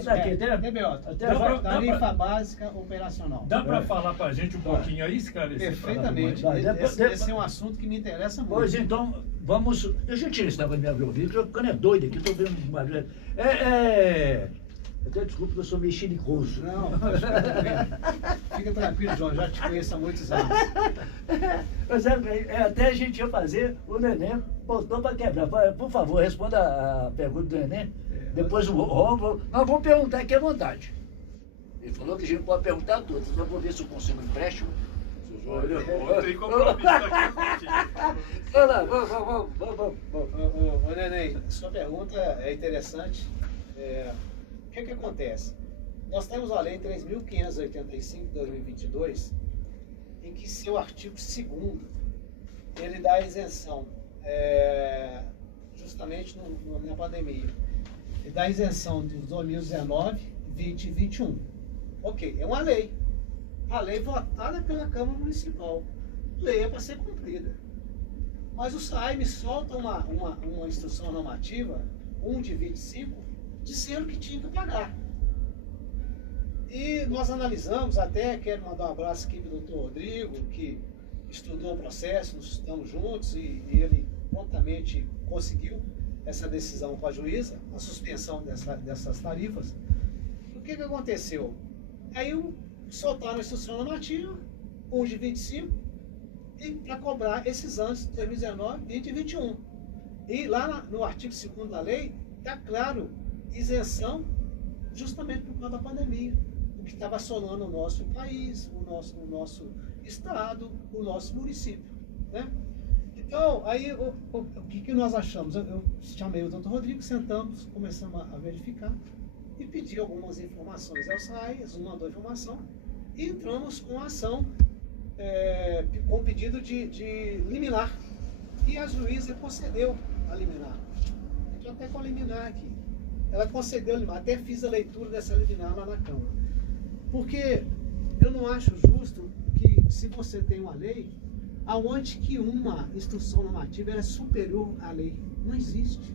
Tá aqui, Tarifa básica operacional. Dá para falar para a gente um pouquinho aí, esclarecer? Perfeitamente. Esse é um assunto que me interessa muito. Pois então, vamos. Deixa eu tirar esse negócio de me abrir o vídeo, eu tô ficando doido aqui, tô vendo uma. Até desculpa que eu sou meio chilicoso. Não, fica tranquilo, João, já te conheço há muitos anos. Mas até a gente ia fazer, o Neném botou para quebrar. Por favor, responda a pergunta do Neném. Depois nós vamos perguntar aqui à vontade. Ele falou que a gente pode perguntar tudo. Eu vou ver se eu consigo um empréstimo. Tem compromisso aqui. Olha lá, vamos. Ô, Neném, sua pergunta é interessante. O que acontece? Nós temos a Lei 3.585 de 2022, em que seu artigo 2º, ele dá isenção, justamente na pandemia. Ele dá isenção de 2019, 20 e 21. Ok, é uma lei. A lei votada pela Câmara Municipal. Lei é para ser cumprida. Mas o SAI me solta uma instrução normativa, 1 de 25, dizendo que tinha que pagar. E nós analisamos, até quero mandar um abraço aqui para o doutor Rodrigo, que estudou o processo, nós estamos juntos e ele prontamente conseguiu essa decisão com a juíza, a suspensão dessas tarifas. O que aconteceu? Aí soltaram a instrução normativa, 1 de 25, para cobrar esses anos, 2019, 20 e 21. E lá no artigo 2º da lei, está claro, isenção justamente por causa da pandemia, o que estava assolando o nosso país, o nosso estado, o nosso município, né? Então, aí o que nós achamos? Eu chamei o doutor Rodrigo, sentamos, começamos a verificar e pedi algumas informações ao SAI, eles mandou informação e entramos com a ação, com pedido de liminar, e a juíza concedeu a liminar. A gente até com a liminar aqui. Ela concedeu a liminar, até fiz a leitura dessa liminar lá na Câmara. Porque eu não acho justo que, se você tem uma lei, aonde que uma instrução normativa é superior à lei. Não existe.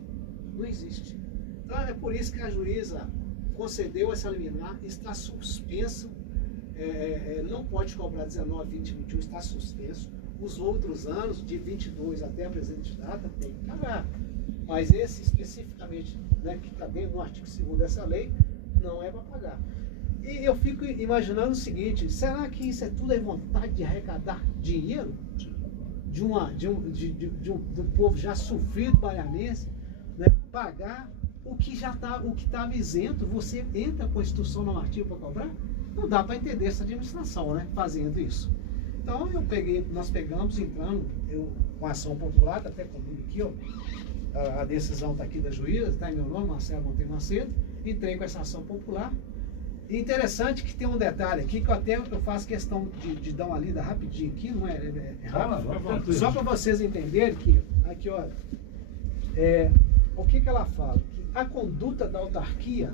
Não existe. Então é por isso que a juíza concedeu essa liminar, está suspenso, não pode cobrar 19, 20, 21, está suspenso. Os outros anos, de 22 até a presente data, tem que pagar. Mas esse especificamente, né, que está dentro do artigo 2º dessa lei, não é para pagar. E eu fico imaginando o seguinte: será que isso tudo é vontade de arrecadar dinheiro? Do povo já sofrido baianense, né, pagar o que estava isento, você entra com a instrução normativa para cobrar? Não dá para entender essa administração, né, fazendo isso. Então nós pegamos, entrando, com a ação popular, tá até comigo aqui, ó, a decisão está aqui da juíza, está em meu nome, Marcelo Monteiro Macedo, entrei com essa ação popular. E interessante que tem um detalhe aqui, que eu faço questão de dar uma lida rapidinho aqui, não é rápido, só para vocês entenderem que, aqui olha, o que ela fala? Que a conduta da autarquia,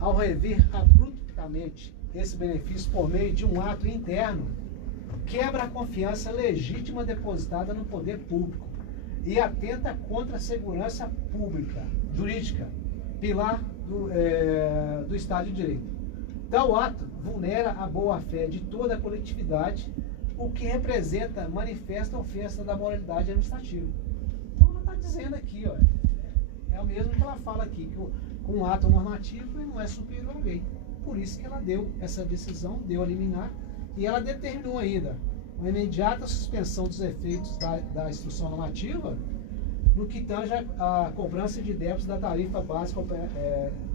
ao rever abruptamente esse benefício por meio de um ato interno, quebra a confiança legítima depositada no poder público e atenta contra a segurança pública, jurídica, pilar do Estado de Direito. Tal ato vulnera a boa-fé de toda a coletividade, o que representa manifesta ofensa da moralidade administrativa. Então ela está dizendo aqui, ó, é o mesmo que ela fala aqui, que com um ato normativo ele não é superior à lei. Por isso que ela deu essa decisão, deu a liminar, e ela determinou ainda uma imediata suspensão dos efeitos da instrução normativa no que tange a cobrança de débitos da tarifa básica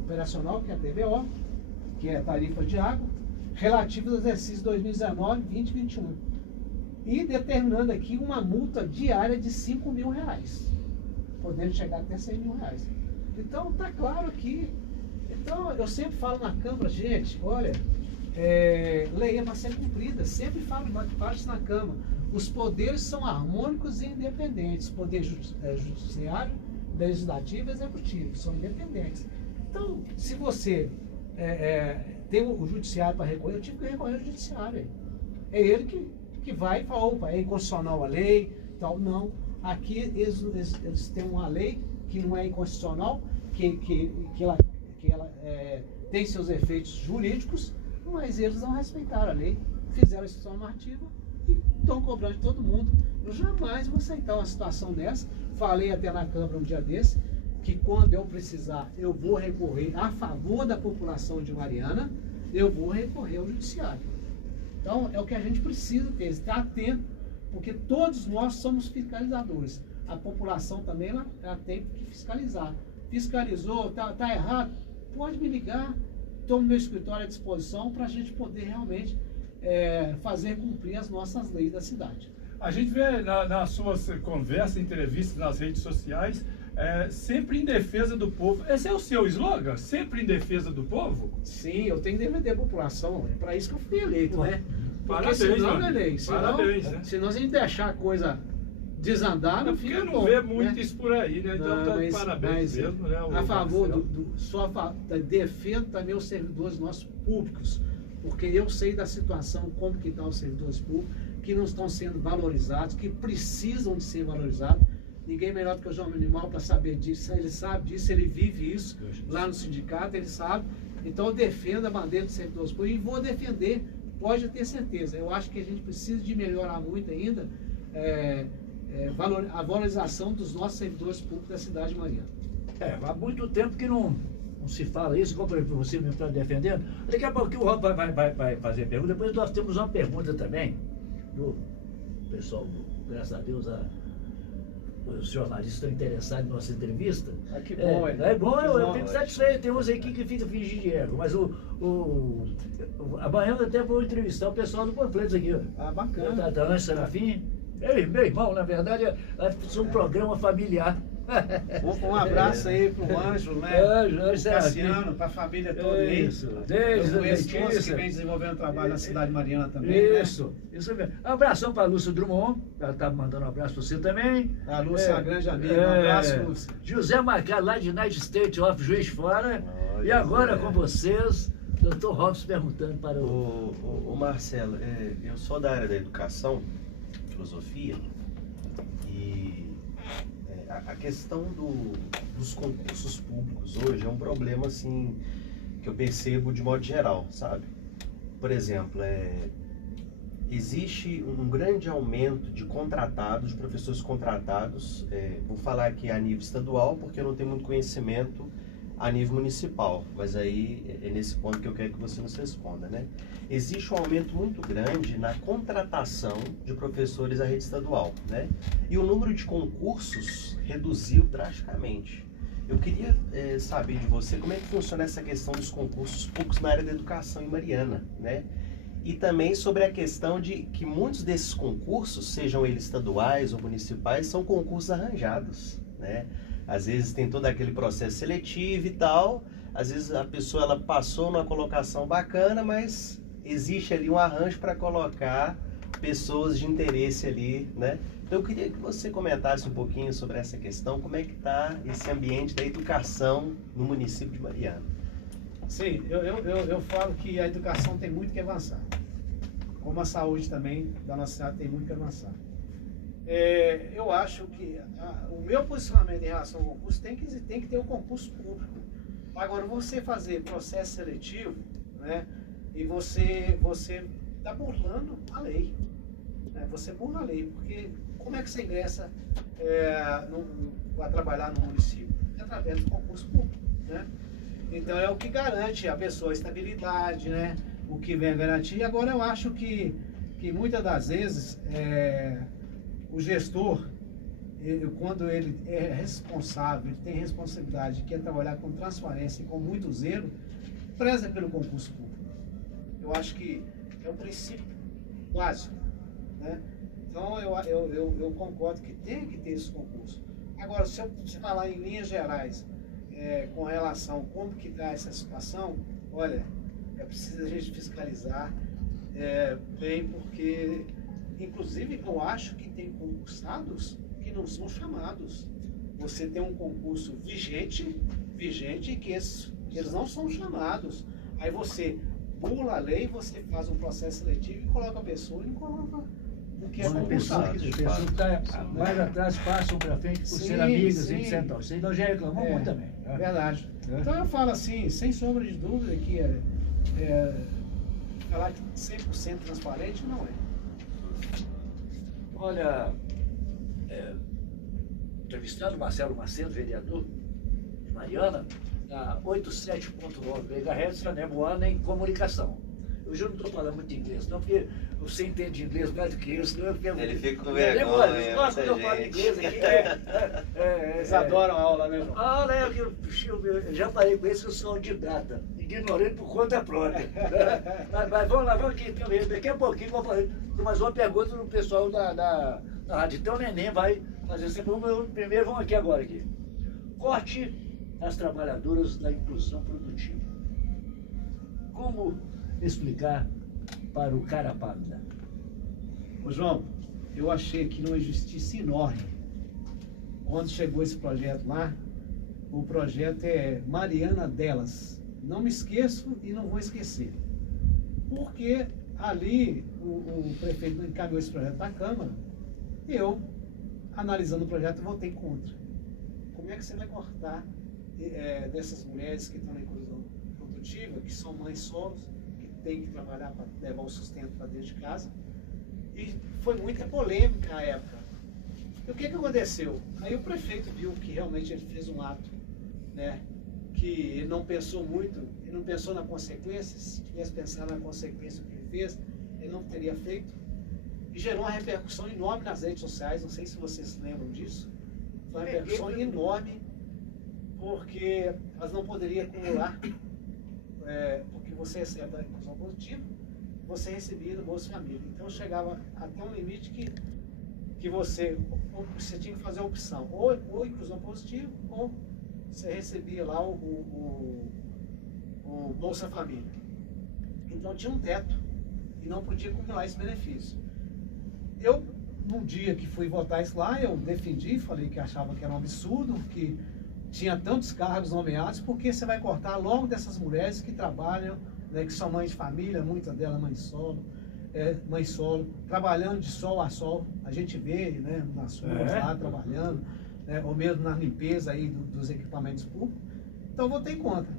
operacional, que é a TBO, que é a tarifa de água, relativa ao exercício 2019, 20 e 21. E determinando aqui uma multa diária de R$5.000, podendo chegar até R$100.000. Então, está claro aqui. Então, eu sempre falo na Câmara, gente, olha, lei é para ser cumprida, sempre falo isso na Câmara. Os poderes são harmônicos e independentes, poder judiciário, legislativo e executivo, são independentes. Então, se você tem o judiciário para recorrer, eu tive que recorrer ao judiciário. É ele que vai e fala, opa, é inconstitucional a lei, tal. Não, aqui eles têm uma lei que não é inconstitucional, que ela que ela tem seus efeitos jurídicos, mas eles não respeitaram a lei, fizeram a instituição normativa e estão cobrando de todo mundo. Eu jamais vou aceitar uma situação dessa. Falei até na Câmara um dia desse, que quando eu precisar, eu vou recorrer a favor da população de Mariana, eu vou recorrer ao judiciário. Então, é o que a gente precisa ter, estar atento, porque todos nós somos fiscalizadores. A população também, ela tem que fiscalizar. Fiscalizou, tá errado, pode me ligar, estou no meu escritório à disposição para a gente poder realmente fazer cumprir as nossas leis da cidade. A gente vê nas suas conversas, entrevistas nas redes sociais, sempre em defesa do povo. Esse é o seu slogan? Sempre em defesa do povo? Sim, eu tenho que defender a população. É para isso que eu fui eleito, né? Porque Parabéns, senão não é lei. Parabéns, né? Senão, se a gente deixar a coisa desandar, não fica não bom, vê muito né? isso por aí, né? Então, parabéns mesmo, né? A favor defendo também os servidores nossos públicos, porque eu sei da situação, como que estão os servidores públicos, que não estão sendo valorizados, que precisam de ser valorizados. Ninguém melhor do que o João Minimal para saber disso. Ele sabe disso, ele vive isso lá no sindicato, ele sabe. Então eu defendo a bandeira dos servidores públicos e vou defender, pode ter certeza. Eu acho que a gente precisa de melhorar muito ainda a valorização dos nossos servidores públicos da cidade de Mariana. Há muito tempo que não se fala isso, como você me está defendendo. Daqui a pouco o Rob vai fazer pergunta. Depois nós temos uma pergunta também do pessoal, graças a Deus, os jornalistas estão interessados em nossa entrevista. Que bom, é bom, eu fico satisfeito. Tem uns aqui que ficam fingindo de ego, mas amanhã eu até vou entrevistar o pessoal do Panfletos aqui. Bacana. Da Anjo Serafim. Meu irmão, na verdade, é um programa familiar. Um abraço aí pro Anjo, né? Anjo Cassiano, para a família toda aí. Isso, eu conheço todos que vem desenvolvendo trabalho na cidade de Mariana também. Isso mesmo. Um abração para a Lúcia Drummond, ela está mandando um abraço para você também. A Lúcia é uma grande amiga, um abraço, Lúcia. José Marcado, lá de United States of Juiz de Fora. E agora com vocês, Dr. Robson perguntando para o Marcelo, eu sou da área da educação, filosofia, e a questão dos concursos públicos hoje é um problema assim que eu percebo de modo geral, sabe? Por exemplo, existe um grande aumento de contratados, de professores contratados, vou falar aqui a nível estadual porque eu não tenho muito conhecimento a nível municipal, mas aí é nesse ponto que eu quero que você nos responda, né? Existe um aumento muito grande na contratação de professores à rede estadual, né? E o número de concursos reduziu drasticamente. Eu queria saber de você como é que funciona essa questão dos concursos públicos na área da educação em Mariana, né? E também sobre a questão de que muitos desses concursos, sejam eles estaduais ou municipais, são concursos arranjados, né? Às vezes tem todo aquele processo seletivo e tal, às vezes a pessoa ela passou numa colocação bacana, mas existe ali um arranjo para colocar pessoas de interesse ali, né? Então eu queria que você comentasse um pouquinho sobre essa questão, como é que está esse ambiente da educação no município de Mariana. Sim, eu falo que a educação tem muito que avançar, como a saúde também da nossa cidade tem muito que avançar. Eu acho que o meu posicionamento em relação ao concurso tem que ter um concurso público. Agora, você fazer processo seletivo, né, e você está burlando a lei. Né, você burla a lei, porque como é que você ingressa a trabalhar no município? É através do concurso público. Né? Então, é o que garante a pessoa a estabilidade, né, o que vem a garantir. Agora, eu acho que muitas das vezes o gestor, quando ele é responsável, ele tem responsabilidade, quer trabalhar com transparência e com muito zelo, preza pelo concurso público. Eu acho que é um princípio básico, né? Então eu concordo que tem que ter esse concurso. Agora, se eu falar em linhas gerais, com relação a como que está essa situação, olha, é preciso a gente fiscalizar bem, porque inclusive eu acho que tem concursados que não são chamados. Você tem um concurso vigente que eles não são chamados. Aí você burla a lei, você faz um processo seletivo e coloca a pessoa e não coloca o que é Quando a pessoa compulsado. que está mais atrás passam para frente por Sim, ser amigas, sim. etc. Isso aí nós já reclamamos muito também. Né? Verdade. É. Então eu falo assim, sem sombra de dúvida, que falar que 100% transparente não é. Olha, entrevistado Marcelo Macedo, vereador de Mariana, na 87.9 MHz, a Nemoana em comunicação. Eu já não estou falando muito inglês, não, porque você entende inglês mais do que eu, senão eu fico... Ele fica com vergonha. vergonha. Eles gostam que eu falo inglês aqui. Eles adoram a aula, né, João? Ah, né? Eu já falei com eles que eu sou autodidata, ignorante por conta própria. Mas vamos lá, vamos aqui. Daqui a pouquinho vou fazer mais uma pergunta do pessoal da rádio. Então o Neném vai fazer essa pergunta. Primeiro vamos aqui agora. Corte nas trabalhadoras da inclusão produtiva. Como explicar para o cara pálida? Ô João, eu achei aqui uma injustiça enorme. Quando chegou esse projeto lá, o projeto é Mariana Delas. Não me esqueço e não vou esquecer. Porque ali o prefeito encaminhou esse projeto para a Câmara, e eu, analisando o projeto, votei contra. Como é que você vai cortar dessas mulheres que estão na inclusão produtiva, que são mães solos, que têm que trabalhar para levar o sustento para dentro de casa? E foi muita polêmica à época. E o que aconteceu? Aí o prefeito viu que realmente ele fez um ato, né, que ele não pensou muito, ele não pensou na consequência. Se tivesse pensado na consequência do que ele fez, ele não teria feito. E gerou uma repercussão enorme nas redes sociais, não sei se vocês lembram disso. Foi uma repercussão enorme, porque elas não poderiam acumular, porque você recebe da inclusão positiva, você recebia do Bolsa Família. Então chegava até um limite que você tinha que fazer a opção, ou inclusão positiva, ou você recebia lá o Bolsa Família. Então tinha um teto e não podia acumular esse benefício. Eu, num dia que fui votar isso lá, eu defendi, falei que achava que era um absurdo, que tinha tantos cargos nomeados, porque você vai cortar logo dessas mulheres que trabalham, né, que são mães de família, muitas delas mãe solo, trabalhando de sol a sol. A gente vê, né, nas ruas lá trabalhando, né, ou mesmo na limpeza aí dos equipamentos públicos. Então eu votei contra.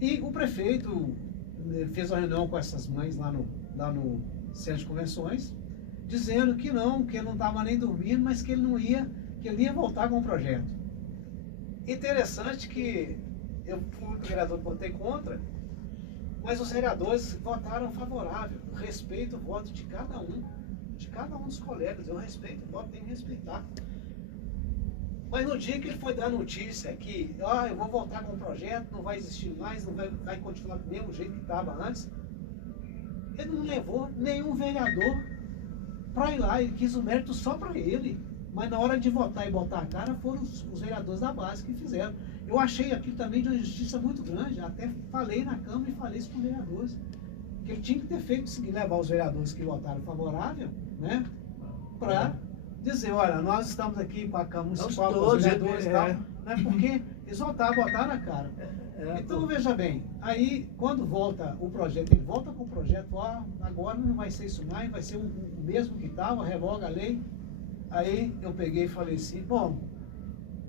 E o prefeito fez uma reunião com essas mães lá no centro de convenções, dizendo que ele não estava nem dormindo, mas que ele ia voltar com o projeto. Interessante que eu fui o vereador que votei contra, mas os vereadores votaram favorável. Eu respeito o voto de cada um dos colegas. Eu respeito o voto, tem que respeitar. Mas no dia que ele foi dar notícia que eu vou voltar com o projeto, não vai existir mais, não vai continuar do mesmo jeito que estava antes, ele não levou nenhum vereador para ir lá. Ele quis o mérito só para ele. Mas na hora de votar e botar a cara, foram os vereadores da base que fizeram. Eu achei aquilo também de uma injustiça muito grande. Até falei na Câmara e falei isso com os vereadores. Que ele tinha que ter feito o seguinte: levar os vereadores que votaram favorável, né, para dizer, olha, nós estamos aqui com a Câmara Municipal, com os vereadores e tal, né, porque eles botaram a cara. Então, veja bem, aí quando volta o projeto, ele volta com o projeto, agora não vai ser isso mais, vai ser o mesmo que estava, revoga a lei. Aí eu peguei e falei assim,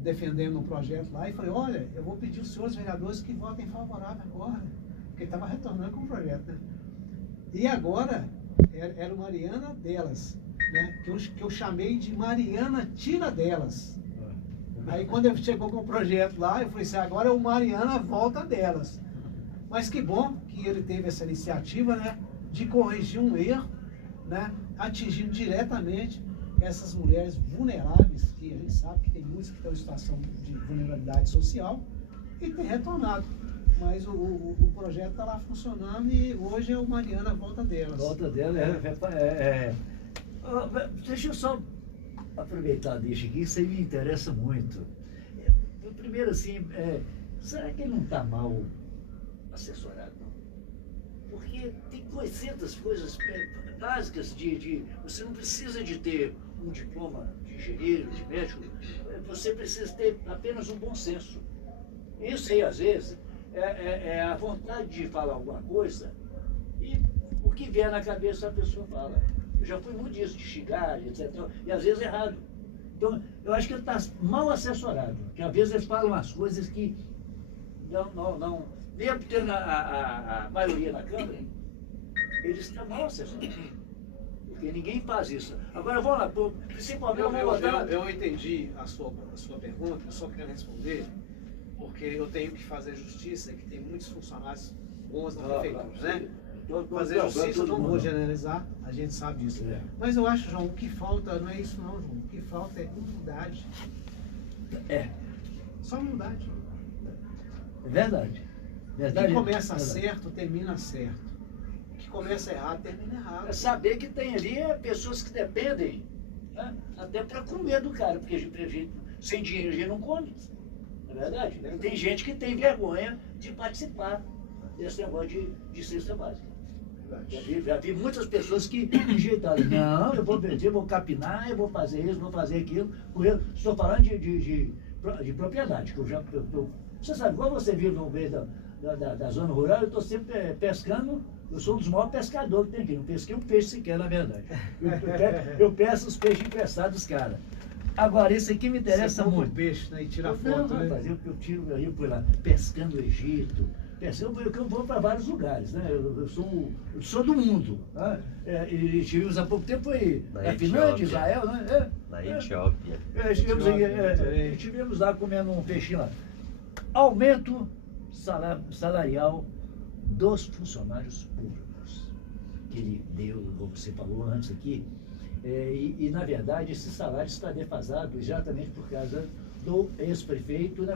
defendendo o projeto lá, e falei, olha, eu vou pedir aos senhores vereadores que votem favorável agora, porque estava retornando com o projeto, né? E agora, era o Mariana Delas, né? Que eu chamei de Mariana Tira Delas. Aí quando ele chegou com o projeto lá, eu falei assim, agora é o Mariana Volta Delas. Mas que bom que ele teve essa iniciativa, né, de corrigir um erro, né, atingindo diretamente essas mulheres vulneráveis, que a gente sabe que tem muitas que estão em situação de vulnerabilidade social, e tem retornado. Mas o projeto está lá funcionando e hoje é o Mariana Volta Delas. Volta dela deixa eu só aproveitar, deixa aqui, isso aí me interessa muito. Primeiro assim, será que ele não está mal assessorado? Porque tem 200 coisas básicas você não precisa de ter um diploma de engenheiro, de médico, você precisa ter apenas um bom senso. Isso aí, às vezes, é a vontade de falar alguma coisa e o que vier na cabeça a pessoa fala. Eu já fui muito disso, de xingar, etc. E às vezes errado. Então, eu acho que ele está mal assessorado. Porque às vezes eles falam umas coisas que não mesmo tendo a maioria na Câmara, eles estão mal assessorados. Porque ninguém faz isso. Agora vamos lá, principalmente eu entendi a sua pergunta, eu só quero responder, porque eu tenho que fazer justiça, que tem muitos funcionários bons na prefeitura, né? Fazer justiça, não vou generalizar, a gente sabe disso. É. Mas eu acho, João, o que falta não é isso não, João. O que falta é humildade. É. Só humildade. É verdade. O que começa certo, termina certo. O que começa errado, termina errado. É saber que tem ali pessoas que dependem, né? Até para comer do cara, porque a gente, sem dinheiro a gente não come. Não é verdade? E tem gente que tem vergonha de participar desse negócio de cesta básica. Já vi muitas pessoas que enjeitaram. Não, eu vou vender, vou capinar, eu vou fazer isso, vou fazer aquilo. Estou falando de propriedade, que você sabe, igual você vive no meio da zona rural, eu estou sempre pescando, eu sou um dos maiores pescadores que tem aqui. Não pesquei um peixe sequer, na verdade. Eu peço os peixes emprestados dos caras. Agora, isso aqui me interessa muito. Peixe, né? E tira foto, não, né? rapaz, eu tiro meu rio por lá, pescando o Egito. Eu vou para vários lugares, né? Eu sou do mundo. Né? E tivemos há pouco tempo aí, na Finlândia, Israel, né? Na Etiópia. Estivemos lá comendo um peixinho lá. Aumento salarial dos funcionários públicos, que ele deu, como você falou antes aqui, e na verdade esse salário está defasado exatamente por causa do ex-prefeito, né?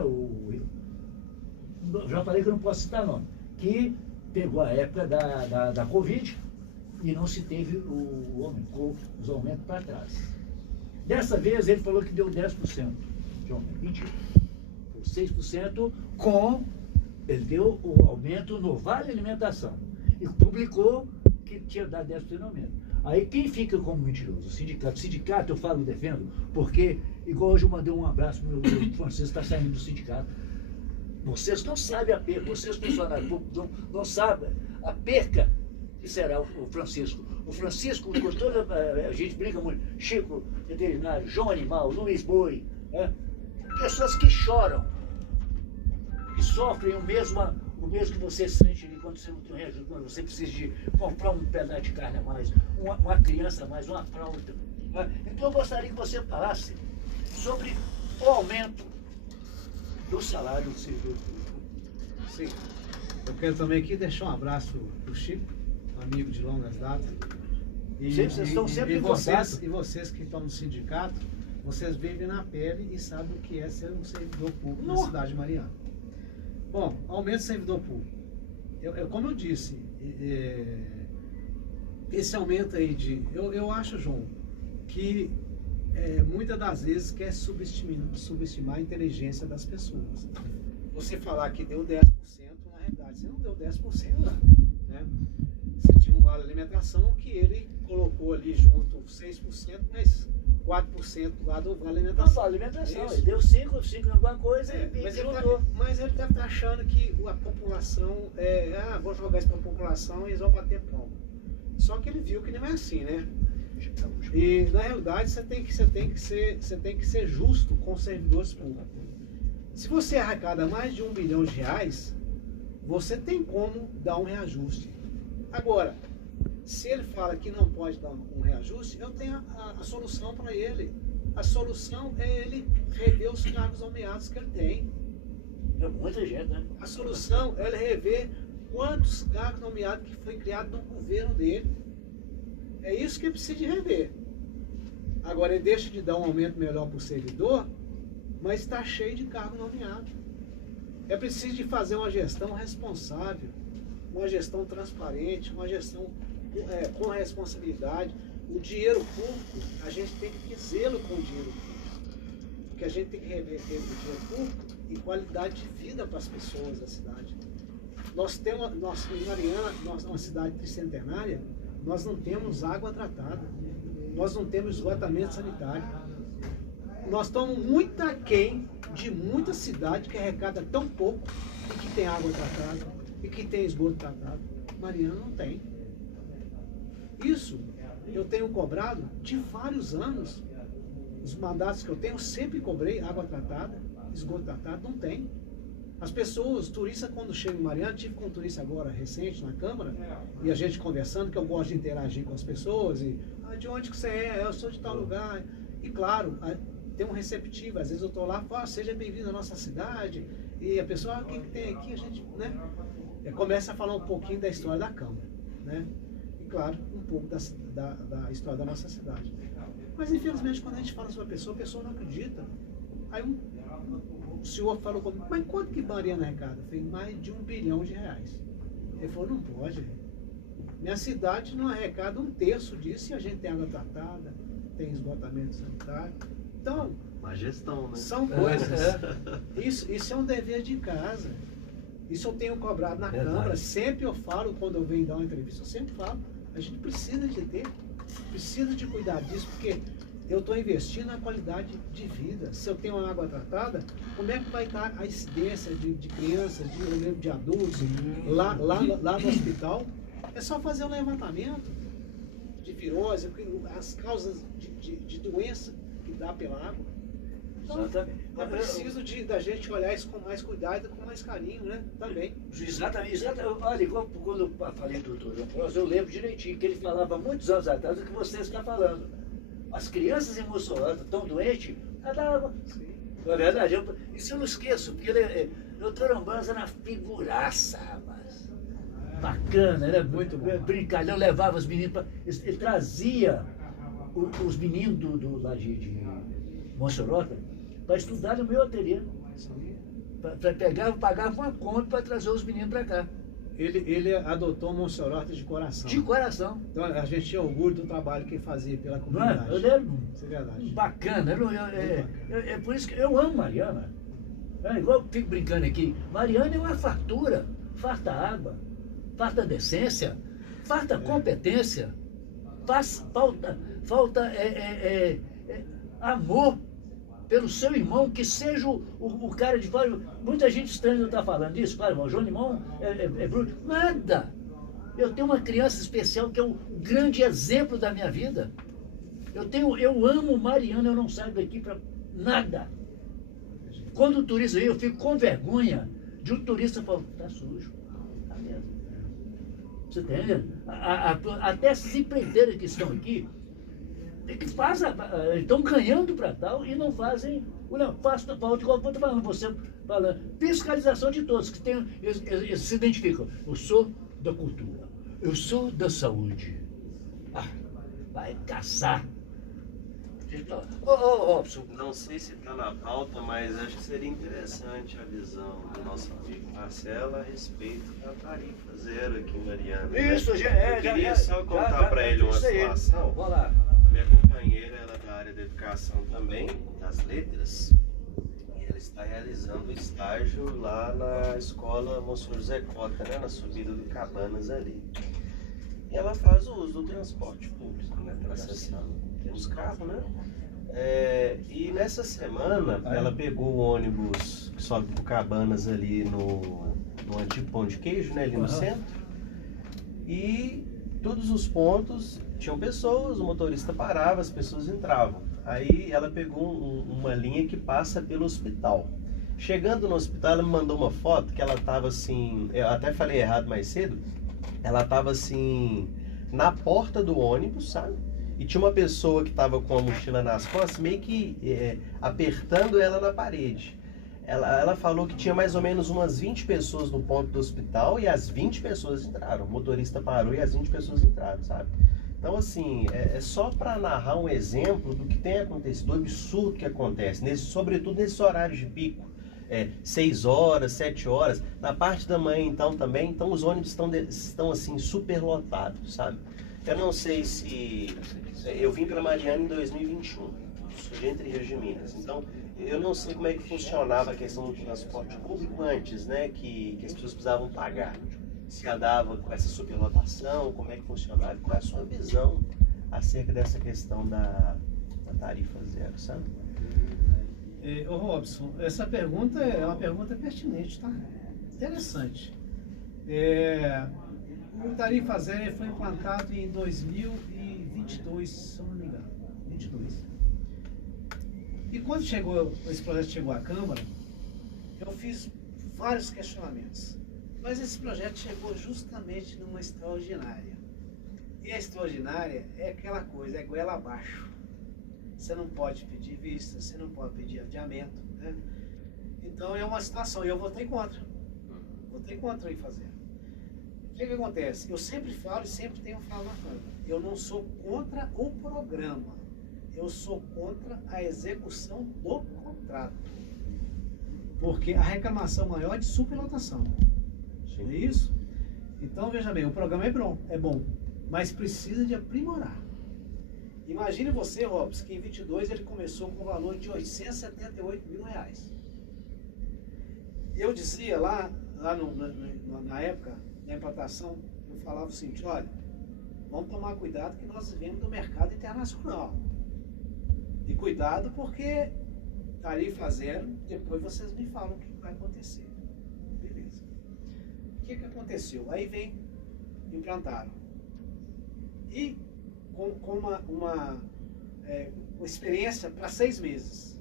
Já falei que eu não posso citar nome, que pegou a época da Covid e não se teve os aumentos para trás. Dessa vez ele falou que deu 10% de aumento. Mentira. 6% ele deu o aumento no Vale Alimentação e publicou que tinha dado 10% de aumento. Aí quem fica como mentiroso? O sindicato. O sindicato eu falo, defendo, porque igual hoje eu mandei um abraço para o Francisco, está saindo do sindicato. Vocês não sabem a perca, vocês funcionários públicos não sabem a perca que será o Francisco. O Francisco, com toda a gente brinca muito, Chico, veterinário, João Animal, Luiz Boi, pessoas que choram, que sofrem o mesmo que você sente ali quando você não tem reajuste, quando você precisa de comprar um pedaço de carne a mais, uma criança a mais, uma fralda. Então eu gostaria que você falasse sobre o aumento do salário do servidor público. Sim. Eu quero também aqui deixar um abraço para o Chico, amigo de longas datas. Vocês estão sempre em contato. E vocês que estão no sindicato, vocês vivem na pele e sabem o que é ser um servidor público na cidade de Mariana. Bom, aumento do servidor público. Como eu disse, esse aumento aí eu acho, João, que muitas das vezes quer subestimar a inteligência das pessoas. Você falar que deu 10%, na realidade você não deu 10%, né? Você tinha um vale alimentação que ele colocou ali junto 6%, mas 4% lá do vale alimentação. Não, vale alimentação, ele deu 5 alguma coisa mas ele deve estar achando que a população, vou jogar isso para a população e eles vão bater palma. Só que ele viu que não é assim, né? E na realidade você tem que ser justo com os servidores públicos. Se você arrecada mais de R$1 bilhão, você tem como dar um reajuste. Agora, se ele fala que não pode dar um reajuste, eu tenho a solução para ele. A solução é ele rever os cargos nomeados que ele tem. É muita gente, né? A solução é ele rever quantos cargos nomeados que foi criado no governo dele. É isso que ele precisa de rever. Agora, ele deixa de dar um aumento melhor para o servidor, mas está cheio de cargo nomeado. É preciso de fazer uma gestão responsável, uma gestão transparente, uma gestão com responsabilidade. O dinheiro público, a gente tem que dizê-lo com o dinheiro público. Porque a gente tem que reverter o dinheiro público e qualidade de vida para as pessoas da cidade. Em Mariana, nós uma cidade tricentenária, nós não temos água tratada, nós não temos esgotamento sanitário. Nós estamos muito aquém de muita cidade que arrecada tão pouco e que tem água tratada e que tem esgoto tratado. Mariana não tem. Isso eu tenho cobrado de vários anos. Os mandatos que eu tenho, eu sempre cobrei água tratada, esgoto tratado, não tem. As pessoas, turistas, quando chegam em Mariana, tive com um turista agora recente na Câmara, e a gente conversando, que eu gosto de interagir com as pessoas, e de onde que você é? Eu sou de tal lugar. E claro, tem um receptivo, às vezes eu estou lá, seja bem-vindo à nossa cidade, e a pessoa, o que tem aqui? A gente, né? Começa a falar um pouquinho da história da Câmara, né? E claro, um pouco da história da nossa cidade. Mas infelizmente quando a gente fala sobre a pessoa não acredita. Aí o senhor falou comigo, mas quanto que Mariana arrecada? Eu falei, mais de R$1 bilhão. Ele falou, não pode. Minha cidade não arrecada 1/3 disso, e a gente tem água tratada, tem esgotamento sanitário. Então, Má gestão, né? São coisas. Isso é um dever de casa. Isso eu tenho cobrado na Câmara. Sempre eu falo, quando eu venho dar uma entrevista, eu sempre falo, a gente precisa de ter, precisa de cuidar disso, porque eu estou investindo na qualidade de vida. Se eu tenho uma água tratada, como é que vai estar a incidência de crianças, de adultos, lá no hospital? É só fazer um levantamento de virose, as causas de doença que dá pela água. Então, é preciso da gente olhar isso com mais cuidado e com mais carinho, né? Também. Exatamente. Olha, igual quando eu falei do Dr. João Cross, eu lembro direitinho que ele falava há muitos anos atrás o que você está falando. As crianças em Mossoró estão doentes, a dar água. Não é verdade? Isso eu não esqueço, porque o Dr. Ambanza era uma figuraça, rapaz. Bacana, era muito brincalhão, levava os meninos para. Ele trazia os meninos lá de Mossoró para estudar no meu ateliê. Pagava uma conta para trazer os meninos para cá. Ele adotou Mossoró de coração. De coração. Então a gente tinha orgulho do trabalho que ele fazia pela comunidade. Não é? Eu lembro. Isso é verdade. Bacana. É por isso que eu amo Mariana. Igual eu fico brincando aqui. Mariana é uma fartura. Farta água, farta decência, farta competência, falta amor pelo seu irmão, que seja o cara de fora. Muita gente estranha não está falando isso. Claro, o João Limão é bruto. Nada. Eu tenho uma criança especial que é o grande exemplo da minha vida. Eu amo Mariana, eu não saio daqui para nada. Quando o turista vem, eu fico com vergonha de um turista falar, tá sujo. Tá mesmo. Você entende? Até essas empreiteiras que estão aqui, que estão ganhando para tal e não fazem. Faço falta, igual eu estou falando, você falando, fiscalização de todos, que eles se identificam. Eu sou da cultura, eu sou da saúde. Vai caçar. Robson, não sei se está na pauta, mas acho que seria interessante a visão do nosso amigo Marcelo a respeito da tarifa zero aqui em Mariana. Isso, eu queria só contar para ele uma situação. Vamos lá. A minha companheira, ela é da área da educação também, das letras, e ela está realizando estágio lá na escola Monsenhor José Cota, né, na subida do Cabanas ali. E ela faz o uso do transporte público, né, para acessar. Temos carro, né? E nessa semana ela pegou o ônibus que sobe pro Cabanas ali no antigo Pão de Queijo, né, ali no centro. E todos os pontos tinham pessoas, o motorista parava, as pessoas entravam. Aí ela pegou uma linha que passa pelo hospital. Chegando no hospital, ela me mandou uma foto que ela estava assim, eu até falei errado mais cedo, ela estava assim, na porta do ônibus, sabe? E tinha uma pessoa que estava com a mochila nas costas, meio que apertando ela na parede. Ela falou que tinha mais ou menos umas 20 pessoas no ponto do hospital e as 20 pessoas entraram. O motorista parou e as 20 pessoas entraram, sabe? Então, assim, é só para narrar um exemplo do que tem acontecido, do absurdo que acontece, sobretudo nesses horários de pico. 6 horas, 7 horas. Na parte da manhã, então, também. Então, os ônibus estão assim, super lotados, sabe? Eu não sei se... Eu vim para Mariana em 2021, sou de Entre Rios de Minas, então eu não sei como é que funcionava a questão do transporte público antes, né, que as pessoas precisavam pagar. Se andava com essa superlotação, como é que funcionava, qual é a sua visão acerca dessa questão da tarifa zero, sabe? Ô Robson, essa pergunta é uma pergunta pertinente, tá? Interessante. O Tarifa Zero foi implantado em 2021. 22, se eu não me engano. 22. E quando esse projeto chegou à Câmara, eu fiz vários questionamentos. Mas esse projeto chegou justamente numa extraordinária. E a extraordinária é aquela coisa, é goela abaixo. Você não pode pedir vista, você não pode pedir adiamento, né? Então é uma situação, e eu votei contra. Votei contra em fazer. O que acontece? Eu sempre falo e sempre tenho falado na Câmara. Eu não sou contra o programa. Eu sou contra a execução do contrato. Porque a reclamação maior é de superlotação. Não é isso? Então, veja bem, o programa é bom, mas precisa de aprimorar. Imagine você, Robson, que em 22 ele começou com o valor de R$878 mil. Eu dizia lá na época da implantação, eu falava o seguinte: olha, vamos tomar cuidado que nós vivemos do mercado internacional. E cuidado porque tarifa zero, depois vocês me falam o que vai acontecer. Beleza. O que aconteceu? Aí implantaram. E com uma experiência para 6 meses.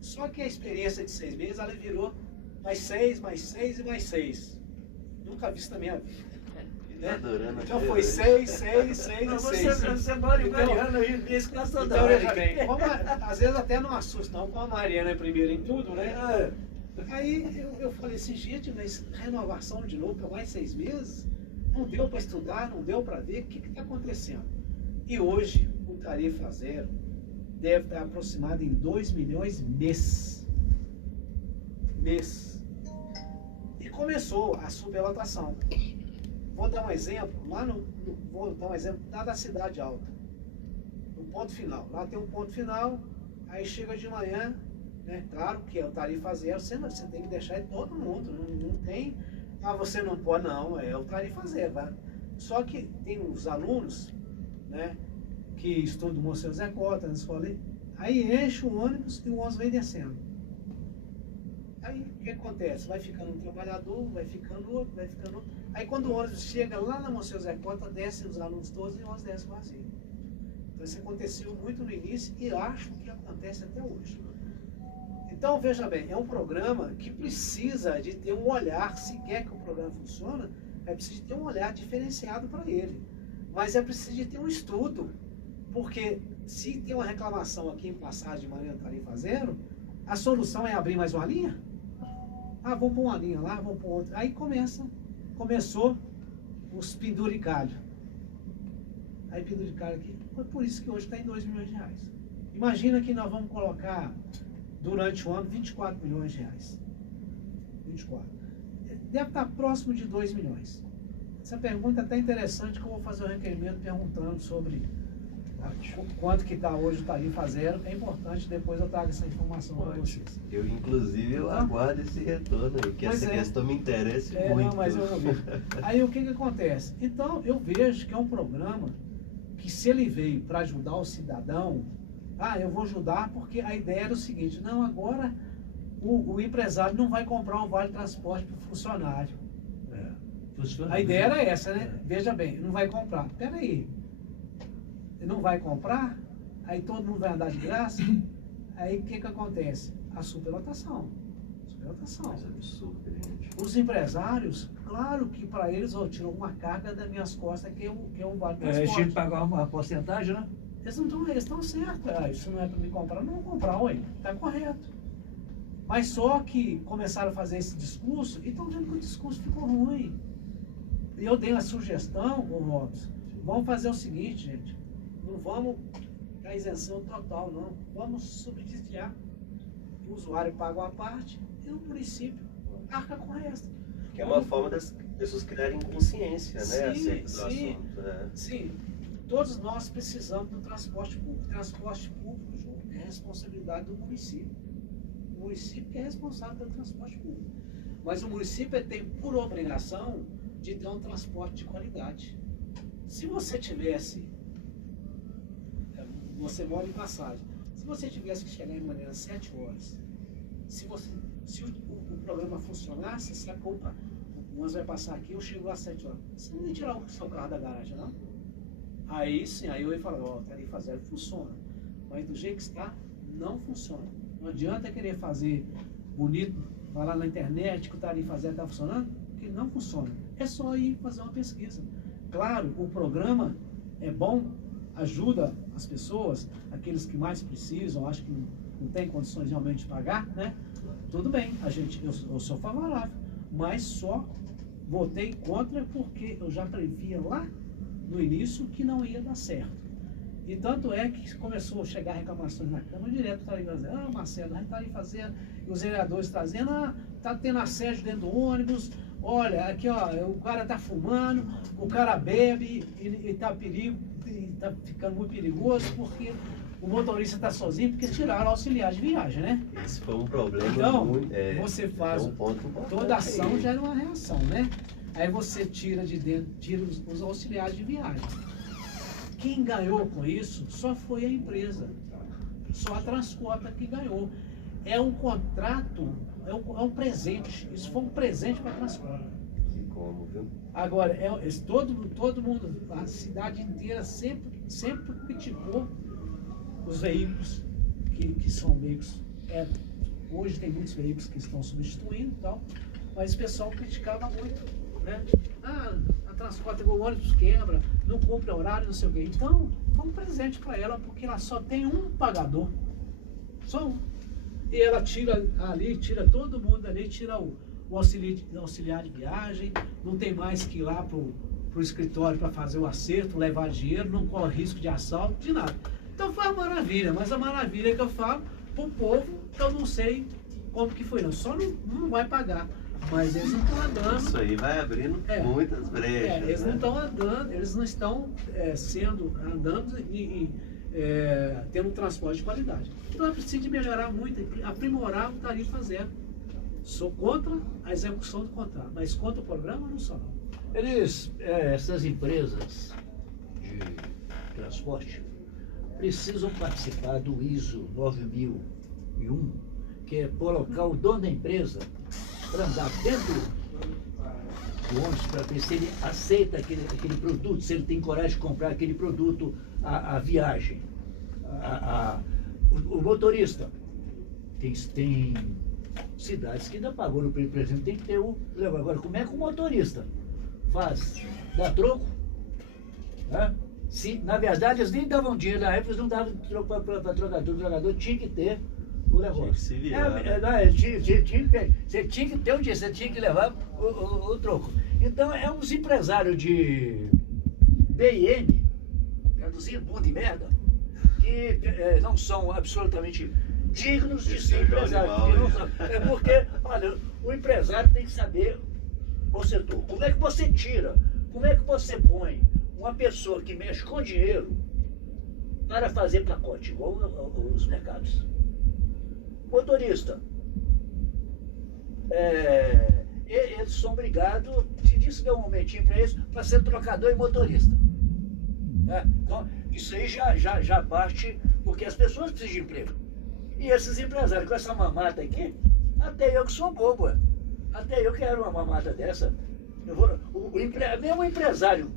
Só que a experiência de 6 meses, ela virou mais 6, mais 6 e mais 6. Nunca vi isso na minha vida. Né? Então foi 6, 6, 6 e 6. Você mora em Mariana e isso com essa então, veja bem, às vezes até não assusta, não, como a Mariana é primeira em tudo, né? Aí eu falei assim, gente, mas renovação de novo para mais 6 meses? Não deu para estudar, não deu para ver o que está acontecendo. E hoje o tarifa zero deve estar aproximado em 2 milhões mês. E começou a superlotação. Vou dar um exemplo, lá da Cidade Alta, no ponto final. Lá tem um ponto final, aí chega de manhã, né? Claro que é o tarifa zero, você tem que deixar todo mundo, não tem, você não pode, não, é o tarifa zero, tá? Só que tem os alunos, né, que estudam no Monsenhor Zé Cota, na escola, aí enche o ônibus e o ônibus vem descendo. Aí o que acontece? Vai ficando um trabalhador, vai ficando outro. Aí quando o ônibus chega lá na Monsenhor Zé Cota, descem os alunos todos e o ônibus desce vazio. Então isso aconteceu muito no início e acho que acontece até hoje. Então veja bem, é um programa que precisa de ter um olhar, se quer que o programa funcione, é preciso de ter um olhar diferenciado para ele. Mas é preciso de ter um estudo, porque se tem uma reclamação aqui em Passagem de Mariana tarifa zero, a solução é abrir mais uma linha? Vamos pôr uma linha lá, vamos pôr outra. Aí começou os penduricalhos. Aí penduricalho aqui, foi por isso que hoje está em 2 milhões de reais. Imagina que nós vamos colocar durante o ano 24 milhões de reais. 24. Deve estar próximo de 2 milhões. Essa pergunta é até interessante, que eu vou fazer um requerimento perguntando sobre quanto que está hoje o tarifa zero. É importante, depois eu trago essa informação para vocês. Eu aguardo esse retorno aí, que essa questão me interessa muito. Não, mas eu vou ver. Aí o que acontece? Então eu vejo que é um programa que, se ele veio para ajudar o cidadão, eu vou ajudar porque a ideia era o seguinte: não, agora o empresário não vai comprar um vale transporte para o funcionário. A ideia era essa, né? Veja bem, não vai comprar. Peraí, não vai comprar? Aí todo mundo vai andar de graça? Aí o que acontece? A superlotação. Os empresários, claro que para eles eu tiro uma carga das minhas costas, que é um vale transporte. Eles tinham que pagar uma porcentagem, né? Eles estão certos. Isso não é para me comprar, não vou comprar, ué. Está correto. Mas só que começaram a fazer esse discurso e estão vendo que o discurso ficou ruim. E eu dei uma sugestão, Robson, vamos fazer o seguinte, gente, não vamos dar isenção total, não. Vamos subsidiar. O usuário paga uma parte e o município arca com o resto. Que é uma forma das pessoas criarem consciência, né, sim, do assunto. Né? Sim, todos nós precisamos do transporte público. O transporte público, João, é responsabilidade do município. O município que é responsável pelo transporte público. Mas o município tem por obrigação de ter um transporte de qualidade. Se você tivesse, você mora em Passagem, se você tivesse que chegar em Mariana às 7 horas, se o programa funcionasse, se a culpa, o ônibus vai passar aqui, eu chego às 7 horas, você não ia tirar o seu carro da garagem, não? Aí sim, aí eu ia falar, ó, tarifa zero funciona. Mas do jeito que está, não funciona. Não adianta querer fazer bonito, falar na internet que o tarifa zero está funcionando, que não funciona. É só ir fazer uma pesquisa. Claro, o programa é bom, ajuda as pessoas, aqueles que mais precisam, acho que não tem condições realmente de pagar, né? Tudo bem, eu sou favorável, mas só votei contra porque eu já previa lá no início que não ia dar certo. E tanto é que começou a chegar reclamações na Câmara direto, tá dizendo, Marcelo, a gente está aí fazendo, e os vereadores trazendo, tá tendo assédio dentro do ônibus, olha, aqui ó, o cara tá fumando, o cara bebe e tá tá ficando muito perigoso porque o motorista está sozinho porque tiraram o auxiliar de viagem, né? Esse foi um problema então, muito... você faz um ponto importante. toda ação gera uma reação, né? Aí você tira de dentro, tira os auxiliares de viagem. Quem ganhou com isso só foi a empresa. Só a Transcota que ganhou. É um contrato, é um presente. Isso foi um presente para a Transcota. Que como, viu? Agora, todo mundo, a cidade inteira sempre criticou os veículos, que são veículos. Hoje tem muitos veículos que estão substituindo e tal, mas o pessoal criticava muito, né? A Transcota, o ônibus quebra, não cumpre horário, não sei o quê. Então, foi um presente para ela, porque ela só tem um pagador. Só um. E ela tira todo mundo ali, tira o auxiliar de viagem, não tem mais que ir lá pro escritório para fazer o acerto, levar dinheiro, não corre risco de assalto, de nada. Então foi uma maravilha, mas a maravilha que eu falo pro povo, eu não sei como que foi, não. Só não vai pagar. Mas eles não estão andando. Isso aí vai abrindo muitas brechas. Eles né? não estão andando, eles não estão andando e tendo um transporte de qualidade. Então é preciso melhorar muito, aprimorar o tarifa zero. Sou contra a execução do contrato, mas contra o programa não sou não. Essas empresas de transporte precisam participar do ISO 9001, que é colocar o dono da empresa para andar dentro do ônibus para ver se ele aceita aquele produto, se ele tem coragem de comprar aquele produto, a viagem. O motorista tem cidades que ainda pagou no preço, por exemplo, tem que ter o... Agora, como é que o motorista faz? Dá troco? Né? Se, na verdade, eles nem davam dinheiro, na época eles não davam troco para trocador, o trocador tinha que ter o negócio. Tinha que se virar, Você tinha que ter um dia, você tinha que levar o troco. Então, é uns empresários de BIM, traduzindo bunda e merda, que não são absolutamente dignos de ser empresário. Porque, olha, o empresário tem que saber o setor. Como é que você tira, como é que você põe uma pessoa que mexe com dinheiro para fazer pacote, igual os mercados? Motorista. Eles são obrigados, te disse que deu um momentinho para eles, para ser trocador e motorista. Então, isso aí já parte, porque as pessoas precisam de emprego. E esses empresários com essa mamata aqui, até eu que sou bobo, até eu quero uma mamata dessa. Mesmo o empresário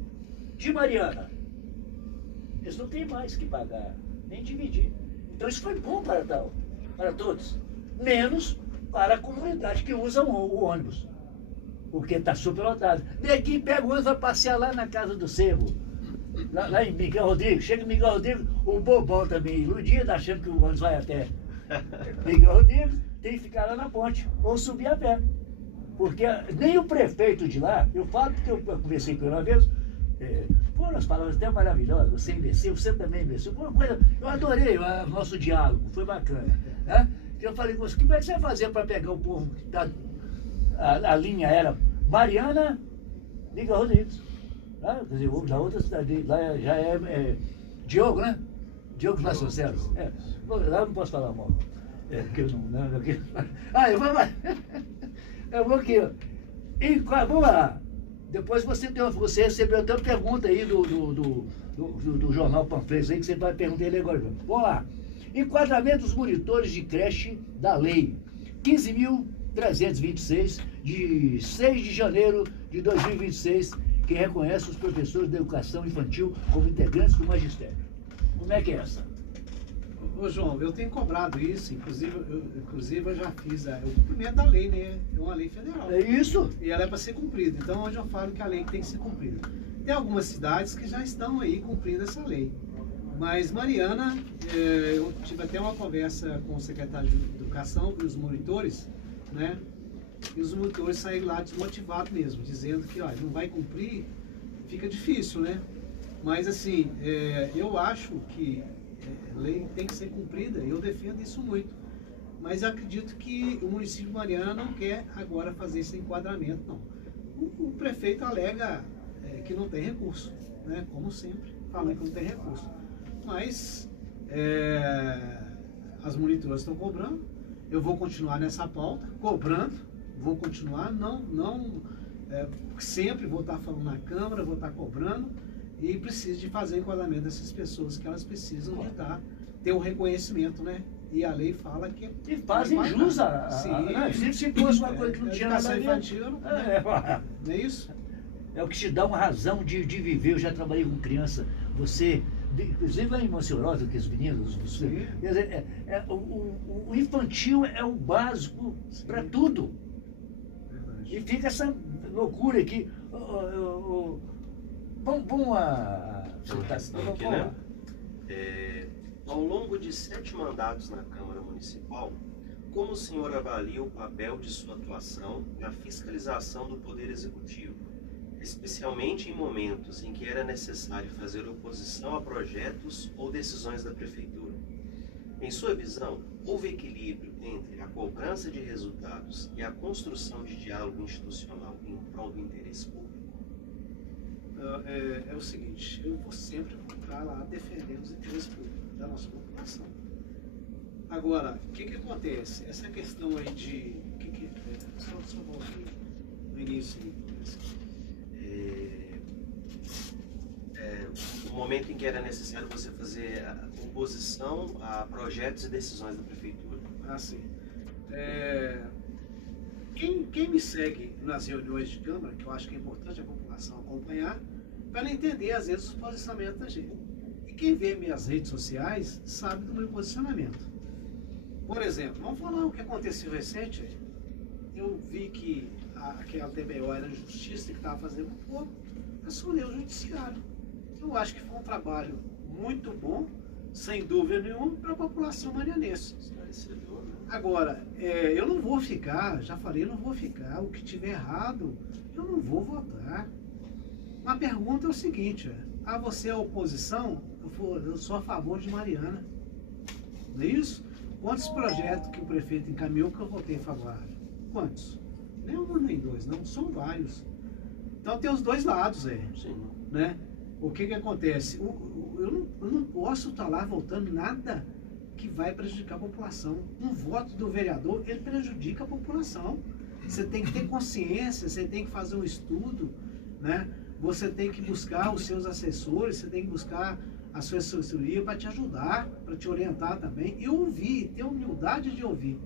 de Mariana, eles não têm mais que pagar, nem dividir. Então isso foi bom para todos, menos para a comunidade que usa o ônibus, porque está superlotado. Neguinho pega o ônibus e vai passear lá na casa do Cerro, lá em Miguel Rodrigues. Chega em Miguel Rodrigues, o bobão também iludido, achando que o ônibus vai até Miguel Rodrigues, tem que ficar lá na ponte, ou subir a pé. Porque nem o prefeito de lá, eu falo porque eu conversei com ele uma vez, foram as palavras até maravilhosas, você imbecil, você também imbecil, foi uma coisa, eu adorei o nosso diálogo, foi bacana. Né? Eu falei com você, como é que você vai fazer para pegar o povo que está, a linha era Mariana, Miguel Rodrigues. Quer dizer, da outra cidade, lá já é Diogo, né? Diogo Vasconcelos. Lá eu não posso falar mal. Porque eu não. Eu vou aqui, ó. Vamos lá. Depois você recebeu até uma pergunta aí do jornal Panfletos aí, que você vai perguntar ele agora. Vamos lá. Enquadramento dos monitores de creche da lei 15.326, de 6 de janeiro de 2026, que reconhece os professores de educação infantil como integrantes do magistério. Como é que é essa? Ô João, eu tenho cobrado isso, inclusive eu já fiz o cumprimento da lei, né? É uma lei federal. É isso? E ela é para ser cumprida. Então, hoje eu falo que a lei tem que ser cumprida. Tem algumas cidades que já estão aí cumprindo essa lei. Mas, Mariana, eu tive até uma conversa com o secretário de Educação e os monitores, né? E os monitores saíram lá desmotivados mesmo, dizendo que, ó, não vai cumprir, fica difícil, né? Mas, assim, eu acho que a lei tem que ser cumprida, eu defendo isso muito. Mas eu acredito que o município de Mariana não quer agora fazer esse enquadramento, não. O prefeito alega que não tem recurso, né? Como sempre, fala que não tem recurso. Mas as monitoras estão cobrando, eu vou continuar nessa pauta, cobrando, vou continuar, sempre vou estar falando na Câmara, vou estar cobrando, e preciso de fazer enquadramento dessas pessoas, que elas precisam de ter um reconhecimento, né? E a lei fala que... E fazem jus se fosse uma coisa que não tinha nada a ver. Infantil, não é isso? É o que te dá uma razão de viver. Eu já trabalhei com criança, você... Inclusive lá em Maceió, que os meninos... Quer dizer, o infantil é o básico para tudo. Verdade. E fica essa loucura aqui. Vamos aqui, né? Ao longo de 7 mandatos na Câmara Municipal, como o senhor avalia o papel de sua atuação na fiscalização do Poder Executivo, especialmente em momentos em que era necessário fazer oposição a projetos ou decisões da Prefeitura? Em sua visão, houve equilíbrio entre a cobrança de resultados e a construção de diálogo institucional em prol do interesse público? É o seguinte, eu vou sempre estar lá defendendo os interesses públicos da nossa população. Agora, o que acontece? Essa questão aí de... Só voltei no início aí. No momento em que era necessário você fazer a oposição a projetos e decisões da Prefeitura. Ah, sim. Quem me segue nas reuniões de Câmara, que eu acho que é importante a população acompanhar, para entender, às vezes, os posicionamentos da gente. E quem vê minhas redes sociais sabe do meu posicionamento. Por exemplo, vamos falar o que aconteceu recente. Eu vi que aquela TBO era injustiça que estava fazendo pouco, acionei o judiciário. Eu acho que foi um trabalho muito bom, sem dúvida nenhuma, para a população marianense. Agora, eu não vou ficar, já falei, eu não vou ficar, o que tiver errado, eu não vou votar. Uma pergunta é o seguinte, você é oposição? Eu sou a favor de Mariana. Não é isso? Quantos projetos que o prefeito encaminhou que eu votei favorável? Quantos? Nem um, nem dois, não, são vários. Então tem os dois lados aí, né? O que acontece? Eu não posso estar lá votando nada que vai prejudicar a população. Um voto do vereador, ele prejudica a população. Você tem que ter consciência, você tem que fazer um estudo, né? Você tem que buscar os seus assessores, você tem que buscar a sua assessoria para te ajudar, para te orientar também, e ouvir, ter humildade de ouvir.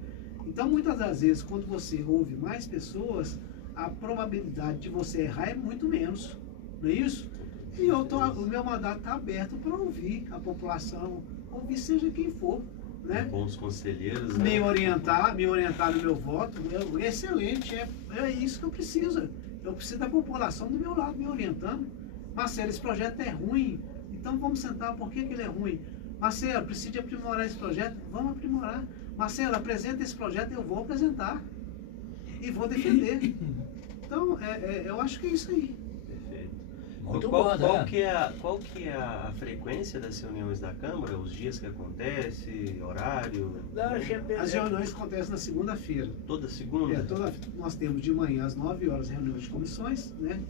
Então, muitas das vezes, quando você ouve mais pessoas, a probabilidade de você errar é muito menos, não é isso? E o meu mandato está aberto para ouvir a população, ouvir seja quem for, né? Bons conselheiros, né? Me orientar no meu voto, excelente, é isso que eu preciso. Eu preciso da população do meu lado me orientando. Marcelo, esse projeto é ruim, então vamos sentar, por que ele é ruim? Marcelo, preciso de aprimorar esse projeto, vamos aprimorar. Marcelo, apresenta esse projeto, eu vou apresentar e vou defender. Então, eu acho que é isso aí. Perfeito. Muito qual bom, que é a frequência das reuniões da Câmara? Os dias que acontece, horário? As reuniões acontecem na segunda-feira. Toda segunda? Nós temos de manhã às 9 horas reuniões de comissões, né?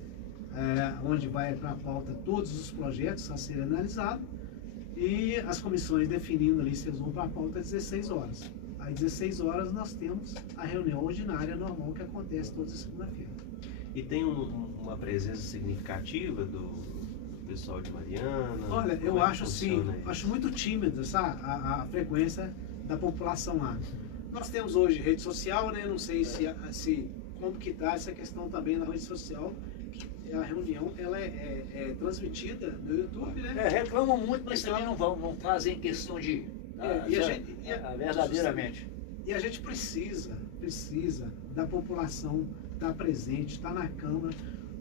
Onde vai para a pauta todos os projetos a serem analisados. E as comissões definindo ali se eles vão para a pauta às 16 horas. Às 16 horas nós temos a reunião ordinária normal que acontece toda segunda-feira. E tem uma presença significativa do pessoal de Mariana? Olha, eu acho assim, acho muito tímido a frequência da população lá. Nós temos hoje rede social, né? Não sei se como que está essa questão também na rede social. a reunião ela é transmitida no YouTube, né? Reclamam muito, mas Então, também não fazem questão de... verdadeiramente. E a gente precisa da população estar presente, estar na Câmara,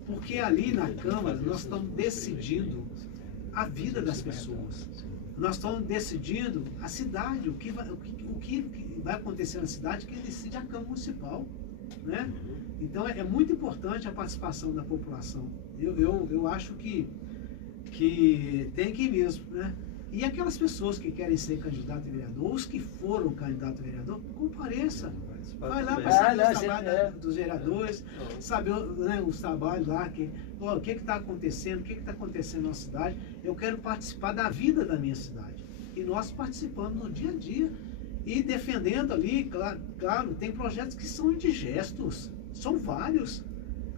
porque ali na Câmara nós estamos decidindo a vida das pessoas. Nós estamos decidindo a cidade, o que vai acontecer na cidade, que decide a Câmara Municipal, né? Então é muito importante a participação da população. Eu acho que tem que ir mesmo, né? E aquelas pessoas que querem ser candidato a vereador, os que foram candidato a vereador, compareça. Vai lá para saber os trabalhos dos vereadores, saber, né, os trabalhos lá, o que está acontecendo, o que está acontecendo na nossa cidade. Eu quero participar da vida da minha cidade. E nós participamos no dia a dia e defendendo ali, claro, tem projetos que são indigestos, são vários,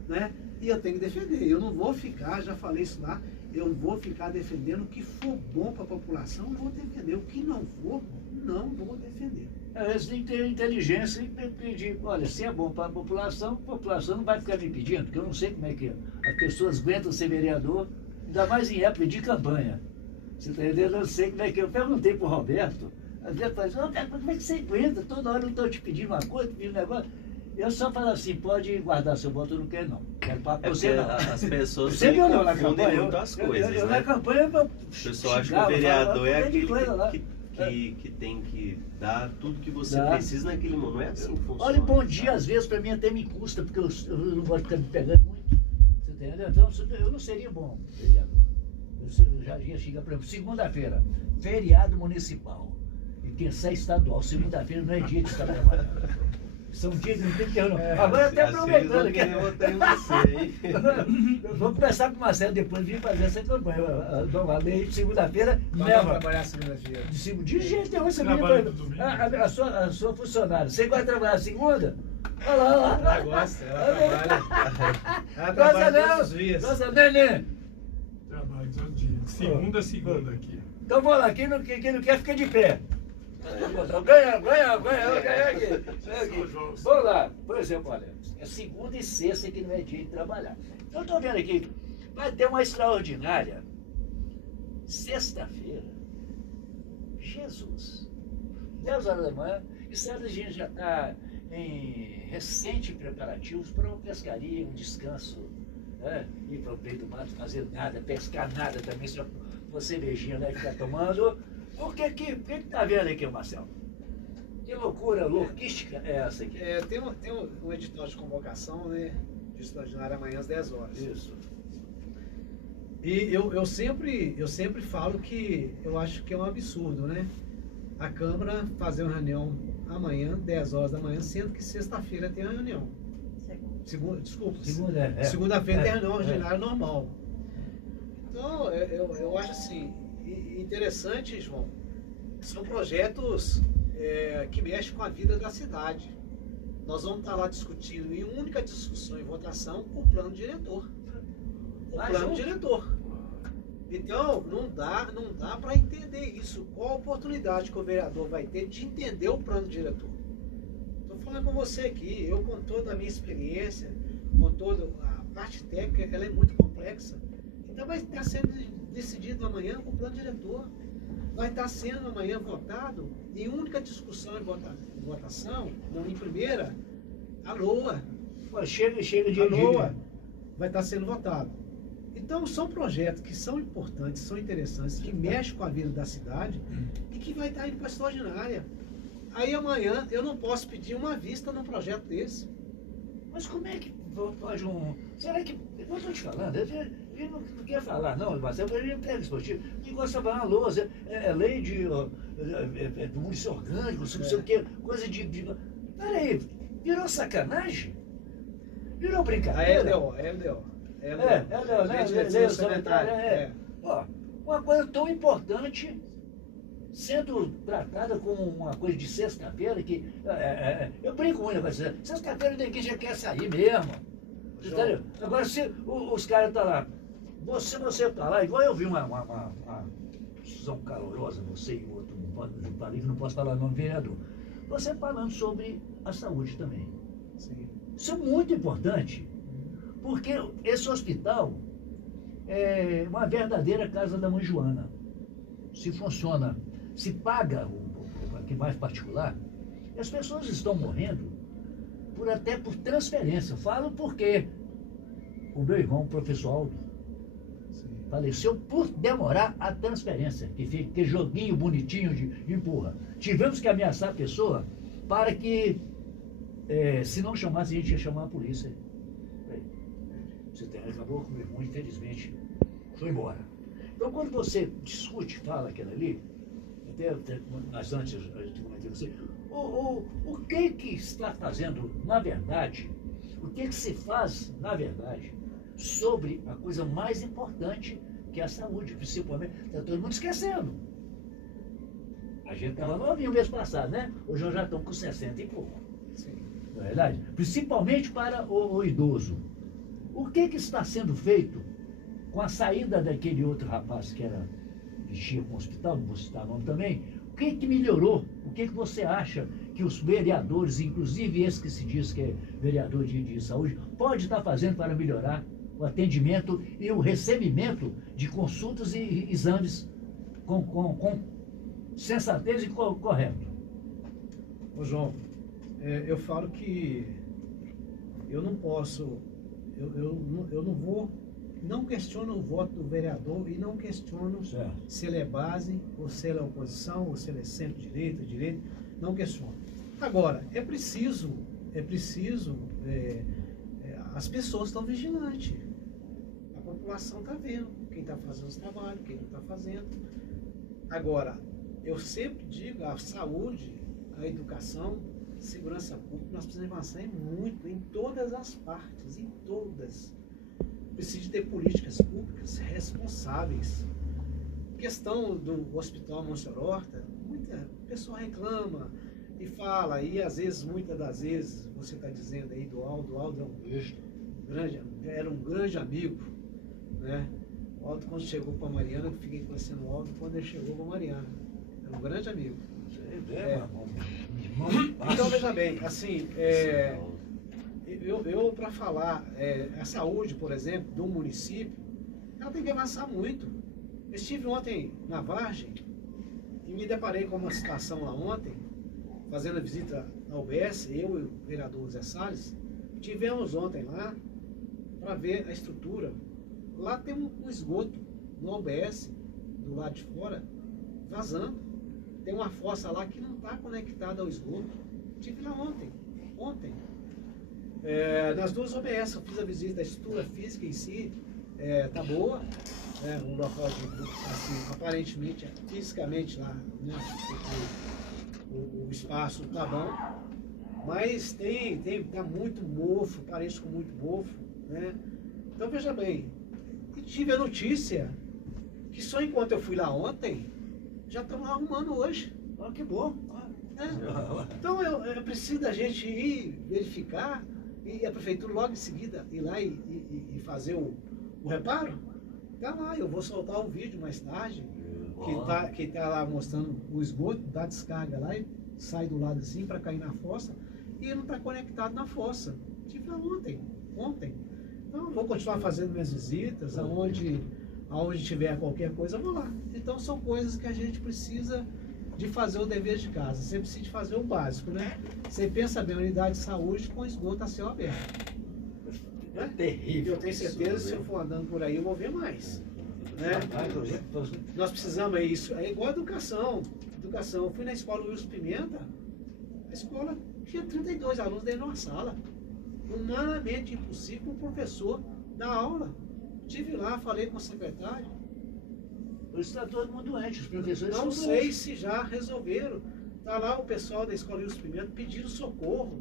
né? E eu tenho que defender. Eu não vou ficar, já falei isso lá, eu vou ficar defendendo o que for bom para a população, eu vou defender. O que não for, não vou defender. Eles têm que ter inteligência e pedir, olha, se é bom para a população não vai ficar me pedindo, porque eu não sei como é que as pessoas aguentam ser vereador, ainda mais em época de campanha. Você está entendendo? Eu não sei como é que eu perguntei para o Roberto, às vezes fala assim, como é que você aguenta? Toda hora eu estou te pedindo uma coisa, pedindo um negócio. Eu só falo assim, pode guardar seu voto, eu não quero não. Quero para você não. As pessoas você viu não na confundem campanha? muito as coisas, eu né? na campanha O pessoal acha que o vereador é aquele que tem que dar tudo que você precisa naquele momento. Não é assim que funciona. Olha, bom dia, às vezes para mim até me custa, porque eu não gosto de ficar me pegando muito. Você entendeu? Então eu não seria bom vereador. Eu já ia chegar, por exemplo, segunda-feira, feriado municipal. E quem sai estadual, segunda-feira não é dia de estar trabalhando. São dias que não tem que não. Agora até aproveitando aqui. Vamos começar com o Marcelo depois de vir fazer essa campanha. Vamos lá, segunda-feira, leva. Trabalhar segunda-feira. De jeito nenhum, você a sua funcionária. Você vai trabalhar segunda? Olha lá. Ela gosta, ela trabalha. Ela Gosta trabalha não. todos os dias. Gosta, neném. Trabalho todo dia. Segunda a segunda aqui. Então vamos lá, quem não quer fica de pé. Ganha aqui. Vamos lá, por exemplo, olha, é segunda e sexta que não é dia de trabalhar. Então eu estou vendo aqui, vai ter uma extraordinária sexta-feira. Jesus, 10 horas da manhã, e certo a gente já está em recente preparativos para uma pescaria, um descanso, né? Ir para o meio do mato, fazer nada, pescar nada também, só uma cervejinha, né, ficar tomando. O que tá vendo aqui, Marcelo? Que loucura louquística é essa aqui? Tem um edital de convocação, né? De extraordinária amanhã às 10 horas. Isso. E eu sempre falo que eu acho que é um absurdo, né? A Câmara fazer uma reunião amanhã, 10 horas da manhã, sendo que sexta-feira tem a reunião. Segunda-feira tem a reunião ordinária normal. Então, eu acho assim, interessante, João, são projetos que mexem com a vida da cidade. Nós vamos estar lá discutindo, em única discussão e votação, o plano diretor. Então, não dá para entender isso. Qual a oportunidade que o vereador vai ter de entender o plano diretor? Estou falando com você aqui, eu com toda a minha experiência, com toda a parte técnica, ela é muito complexa. Então vai estar sendo decidido amanhã o plano diretor. Vai estar sendo amanhã votado em única discussão e votação, não em primeira, a LOA. Chega de a LOA vai estar sendo votado. Então são projetos que são importantes, são interessantes, que mexem com a vida da cidade e que vai estar indo para a extraordinária. Aí amanhã eu não posso pedir uma vista num projeto desse. Mas como é que pode será que... Eu não estou te falando, ele não quer falar, não, Marcelo, ele é pega esportivo, que gosta de falar na lousa, é lei do município orgânico, não sei o que, coisa de... Peraí, virou sacanagem? Virou brincadeira? A LDO, né? Uma coisa tão importante sendo tratada como uma coisa de sexta-feira, que eu brinco muito com isso. Sexta-feira ninguém já quer sair mesmo. Entendeu? Agora, se os caras estão lá, você está lá, igual eu vi uma discussão calorosa, você e o outro, não posso falar o nome do vereador, você falando sobre a saúde também. Sim. Isso é muito importante, Porque esse hospital é uma verdadeira casa da mãe Joana. Se funciona, se paga o que mais particular, as pessoas estão morrendo até por transferência. Falo porque o meu irmão, o professor Aldo, faleceu por demorar a transferência, que joguinho bonitinho de empurra. Tivemos que ameaçar a pessoa para que, se não chamasse, a gente ia chamar a polícia. Acabou com o meu irmão, infelizmente, foi embora. Então, quando você discute, fala aquilo ali, até mas antes eu comentei você, o que está fazendo, na verdade, o que se faz, na verdade, sobre a coisa mais importante, que é a saúde, principalmente, está todo mundo esquecendo. A gente estava novinho mês passado, né? Hoje nós já estamos com 60 e pouco. Sim. Não é verdade? Principalmente para o idoso. O que está sendo feito com a saída daquele outro rapaz que mexia com o hospital, não vou citar o nome também? O que melhorou? O que você acha que os vereadores, inclusive esse que se diz que é vereador de saúde, pode estar fazendo para melhorar o atendimento e o recebimento de consultas e exames com sensatez e correto? Ô João, eu falo que eu não posso, eu não vou, não questiono o voto do vereador e não questiono se ele é base, ou se ele é oposição, ou se ele é centro-direita, não questiono. Agora, é preciso, as pessoas estão vigilantes, a população está vendo quem está fazendo os trabalhos, quem não está fazendo. Agora, eu sempre digo, a saúde, a educação, segurança pública, nós precisamos avançar muito, em todas as partes, em todas. Precisa ter políticas públicas responsáveis. Questão do Hospital Monsenhor Horta, muita pessoa reclama e fala, e às vezes, muitas das vezes, você está dizendo aí do Aldo era um grande amigo, né? O Aldo, quando chegou para a Mariana, eu fiquei conhecendo o Aldo quando ele chegou para a Mariana. Era um grande amigo. Então, veja bem, assim, eu para falar, a saúde, por exemplo, do município, ela tem que avançar muito. Eu estive ontem na Vargem e me deparei com uma situação lá ontem, fazendo a visita na UBS, eu e o vereador Zé Salles, tivemos ontem lá para ver a estrutura. Lá tem um esgoto no UBS, do lado de fora, vazando. Tem uma fossa lá que não está conectada ao esgoto. Estive lá ontem. Nas duas OBS, eu fiz a visita, a estrutura física em si está boa. Um local assim, aparentemente, fisicamente lá, né, o espaço está bom. Mas tá muito mofo, parece com muito mofo, né? Então veja bem, e tive a notícia que só enquanto eu fui lá ontem, já estamos arrumando hoje. Ah, que bom. Então é preciso a gente ir verificar e a prefeitura logo em seguida ir lá e fazer o reparo. Tá lá, eu vou soltar um vídeo mais tarde que tá lá mostrando o esgoto, dá descarga lá e sai do lado assim para cair na fossa e ele não está conectado na fossa. Tive lá ontem. Então vou continuar fazendo minhas visitas, aonde tiver qualquer coisa, eu vou lá. Então são coisas que a gente precisa de fazer o dever de casa. Você precisa de fazer o básico, né? Você pensa bem, unidade de saúde com esgoto a céu aberto. É terrível. Eu tenho certeza que se eu for andando por aí, eu vou ver mais. Né? Nós precisamos isso. É igual a educação. Eu fui na escola Wilson Pimenta, a escola tinha 32 alunos dentro de uma sala. Humanamente impossível um professor dar aula. Estive lá, falei com o secretário. Está todo mundo doente, os professores Não são sei doentes. se já resolveram. Está lá o pessoal da escola Wilson Pimenta pedindo socorro.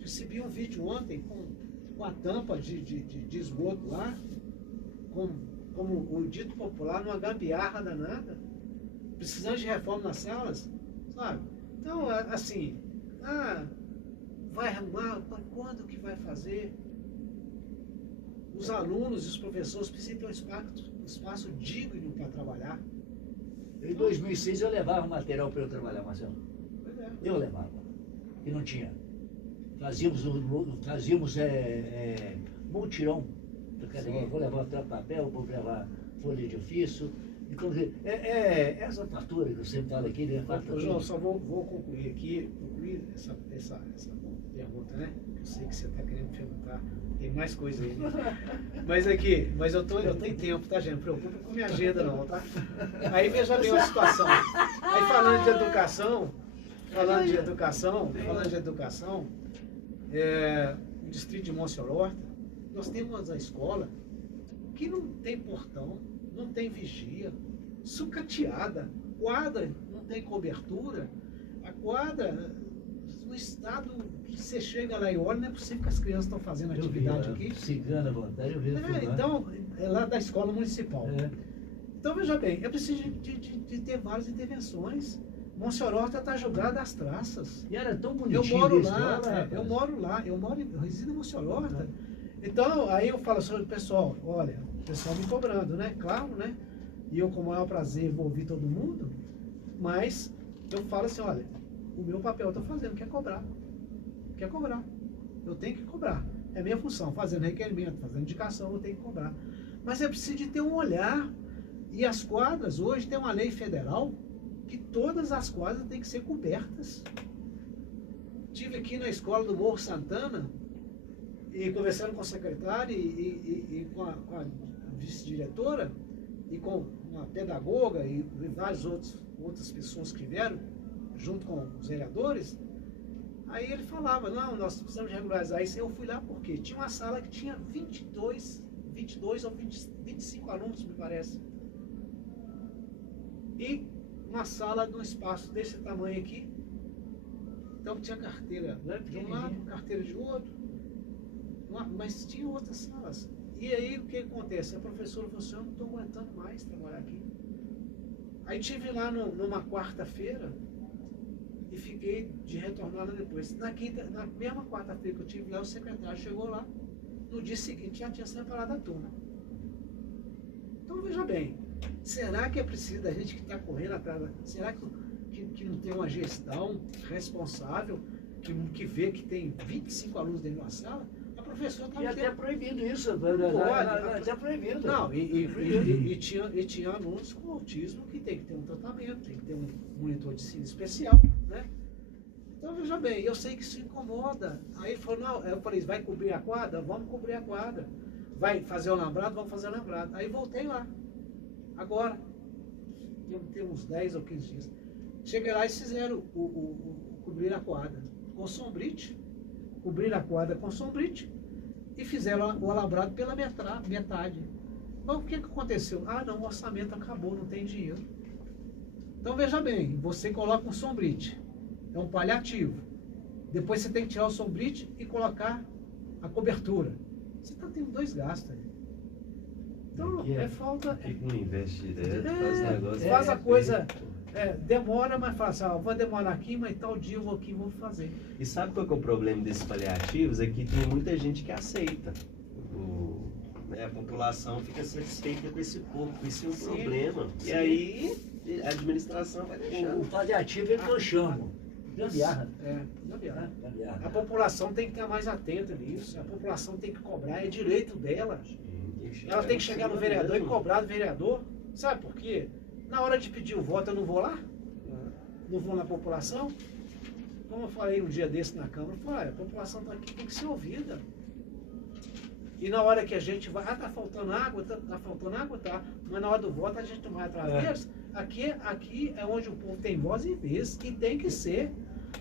Recebi um vídeo ontem com a tampa de esgoto lá, como o dito popular, numa gambiarra danada, precisando de reforma nas salas, sabe? Então, assim, vai arrumar, quando que vai fazer? Os alunos e os professores precisam ter um espaço digno para trabalhar. Em 2006 eu levava material para eu trabalhar, Marcelo. Pois é. Eu levava, e não tinha. Fazíamos multirão Sim. Vou levar papel, vou levar folha de ofício. Então, quer dizer, essa fartura que você fala aqui, né? Ô, João, só vou concluir aqui, essa pergunta, né? Eu sei que você está querendo perguntar, tem mais coisa aí, né? Mas eu tenho tempo, tá, gente? Não preocupa com minha agenda não, tá? Aí veja bem a situação. Aí falando de educação, no distrito de Monsenhor Horta, nós temos a escola que não tem portão, não tem vigia, sucateada, quadra não tem cobertura, a quadra, no estado que você chega lá e olha, não é possível que as crianças estão fazendo atividade aqui. Cigana à vontade, eu vi. Então, é lá da escola municipal. É. Então, veja bem, eu preciso de ter várias intervenções. Monsenhor Horta está jogada às traças. E era tão Eu bonitinho. moro a lá, escola, rapaz. eu resido em Monsenhor Horta. Então, aí eu falo sobre o pessoal, olha, o pessoal me cobrando, né? Claro, né? E eu, com o maior prazer, vou ouvir todo mundo, mas eu falo assim, olha, o meu papel eu estou fazendo, quer cobrar. Quer cobrar. Eu tenho que cobrar. É minha função, fazendo requerimento, fazendo indicação, eu tenho que cobrar. Mas eu preciso de ter um olhar. E as quadras, hoje tem uma lei federal que todas as quadras têm que ser cobertas. Estive aqui na escola do Morro Santana, e conversando com a secretária e com a vice-diretora, e com uma pedagoga e várias outras pessoas que vieram, junto com os vereadores, aí ele falava, não, nós precisamos regularizar isso. Eu fui lá porque tinha uma sala que tinha 22 ou 25 alunos, me parece. E uma sala num espaço desse tamanho aqui, então tinha carteira de um lado, carteira de outro, mas tinha outras salas. E aí o que acontece? A professora falou assim, eu não estou aguentando mais trabalhar aqui. Aí estive lá numa quarta-feira e fiquei de retornar lá depois. Na mesma quarta-feira que eu estive lá, o secretário chegou lá, no dia seguinte já tinha separado a turma. Então veja bem, será que é preciso da gente que está correndo atrás? Será que não tem uma gestão responsável que vê que tem 25 alunos dentro de uma sala? A professora está E até proibido isso. pode. Até proibido. Não, e tinha alunos com autismo que tem que ter um tratamento, tem que ter um monitor de ensino especial, né? Então, veja bem, eu sei que isso incomoda. Aí ele falou, não, eu falei, vai cobrir a quadra? Vamos cobrir a quadra. Vai fazer o lambrado? Vamos fazer o lambrado. Aí voltei lá. Agora, tem uns 10 ou 15 dias. Cheguei lá e fizeram cobrir a quadra com sombrite, cobrir a quadra com sombrite e fizeram o alambrado pela metade. Então, o que aconteceu? Ah, não, o orçamento acabou, não tem dinheiro. Então, veja bem, você coloca um sombrite, é um paliativo. Depois você tem que tirar o sombrite e colocar a cobertura. Você está tendo 2 gastos aí. Então, é falta... Por que não investe direto, faz negócio? Faz a coisa... demora, mas fala assim, vou demorar aqui, mas tal dia eu vou aqui e vou fazer. E sabe qual que é o problema desses paliativos? É que tem muita gente que aceita. A população fica satisfeita com esse pouco, isso é um problema. Sim. E aí a administração vai deixando. O paliativo é que eu chamo. Gambiarra. Gambiarra. Gambiarra. A população tem que estar mais atenta nisso, a população tem que cobrar, é direito dela. Ela tem que chegar no vereador e cobrar do vereador. Sabe por quê? Na hora de pedir o voto eu não vou lá? Não vou na população? Como eu falei um dia desse na Câmara, eu falei, a população está aqui, tem que ser ouvida. E na hora que a gente vai, tá faltando água, tá. Mas na hora do voto a gente não vai atrás deles. Aqui é onde o povo tem voz e vez, e tem que ser.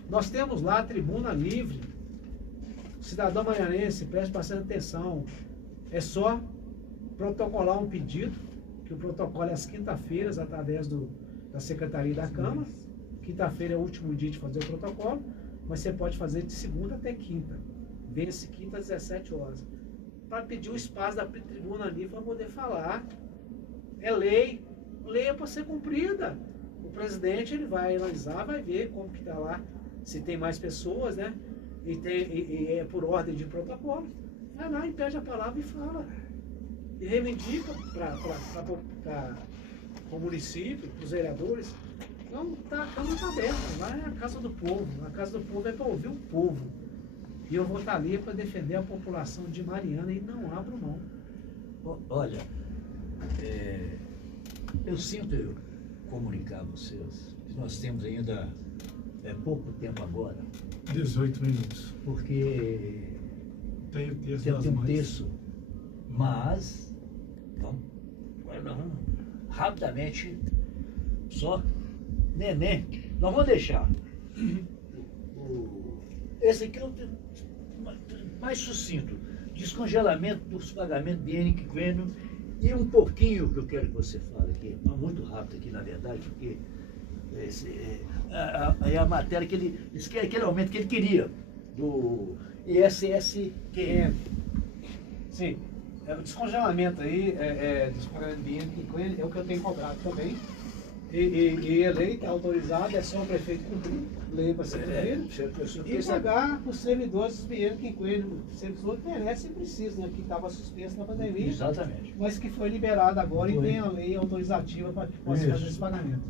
Nós temos lá a tribuna livre. Cidadão maranhense, preste bastante atenção. É só protocolar um pedido, que o protocolo é às quinta-feiras, através da Secretaria da Câmara. Quinta-feira é o último dia de fazer o protocolo, mas você pode fazer de segunda até quinta. Vence quinta às 17 horas. Para pedir o espaço da tribuna livre para poder falar. É lei. Lei é para ser cumprida. O presidente ele vai analisar, vai ver como que está lá, se tem mais pessoas, né? E é por ordem de protocolo. Vai lá e pede a palavra e fala. E reivindica para o município, para os vereadores. Então, a Câmara está aberta. Lá é a Casa do Povo. A Casa do Povo é para ouvir o povo. E eu vou estar ali para defender a população de Mariana e não abro mão. Olha, eu sinto comunicar a vocês que nós temos ainda pouco tempo agora, 18 minutos. porque Tem o texto tem das um mães. texto, mas vamos rapidamente, só neném, nós vamos deixar esse aqui é o mais sucinto, descongelamento dos pagamentos de quinquênio, e um pouquinho que eu quero que você fale aqui, mas muito rápido aqui na verdade, porque é a matéria que ele, aquele aumento que ele queria, do ISSQN. Sim, o descongelamento aí, dos pagamentos de quinquênio é o que eu tenho cobrado também. E a lei está autorizada, é só o prefeito cumprir, lei para ser cumprida, e pagar os servidores dos biênios quinquênio, servidor que merece e precisa, né, que estava suspenso na pandemia, Exatamente. mas que foi liberado agora Foi. e tem a lei autorizativa para que possa fazer esse pagamento.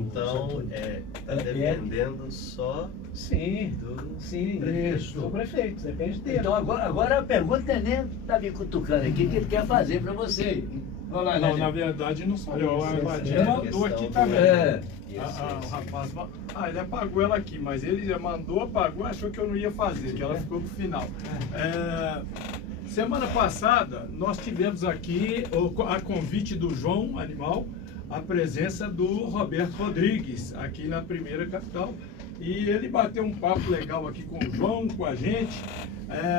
Então, está dependendo só Sim, do... sim, Isso. do prefeito, depende dele. Então agora a pergunta o neném está me cutucando aqui, o que ele quer fazer para você. Vamos lá, Não, neném. na verdade não sou eu. A Vadir É, mandou aqui questão também. do- O rapaz, ele apagou ela aqui, mas ele já mandou, apagou, achou que eu não ia fazer, que ela ficou pro final. Semana passada, nós tivemos aqui, a convite do João Animal, a presença do Roberto Rodrigues, aqui na Primeira Capital. E ele bateu um papo legal aqui com o João, com a gente.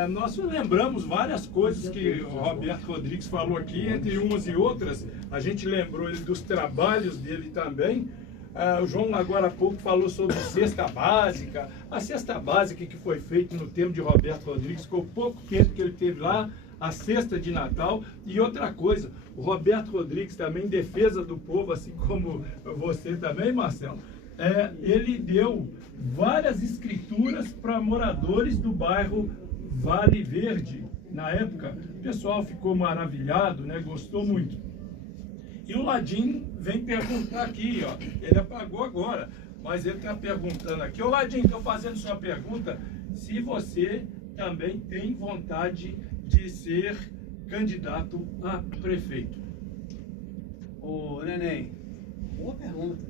Nós lembramos várias coisas que o Roberto Rodrigues falou aqui, entre umas e outras. A gente lembrou ele dos trabalhos dele também. O João agora há pouco falou sobre cesta básica. A cesta básica que foi feita no tempo de Roberto Rodrigues, ficou pouco tempo que ele teve lá, a cesta de Natal. E outra coisa, o Roberto Rodrigues também, em defesa do povo, assim como você também, Marcelo, ele deu várias escrituras para moradores do bairro Vale Verde. Na época, o pessoal ficou maravilhado, né? Gostou muito. E o Ladim vem perguntar aqui, ó, ele apagou agora, mas ele está perguntando aqui. Ô Ladim, estou fazendo sua pergunta, se você também tem vontade de ser candidato a prefeito. Ô, Neném, boa pergunta.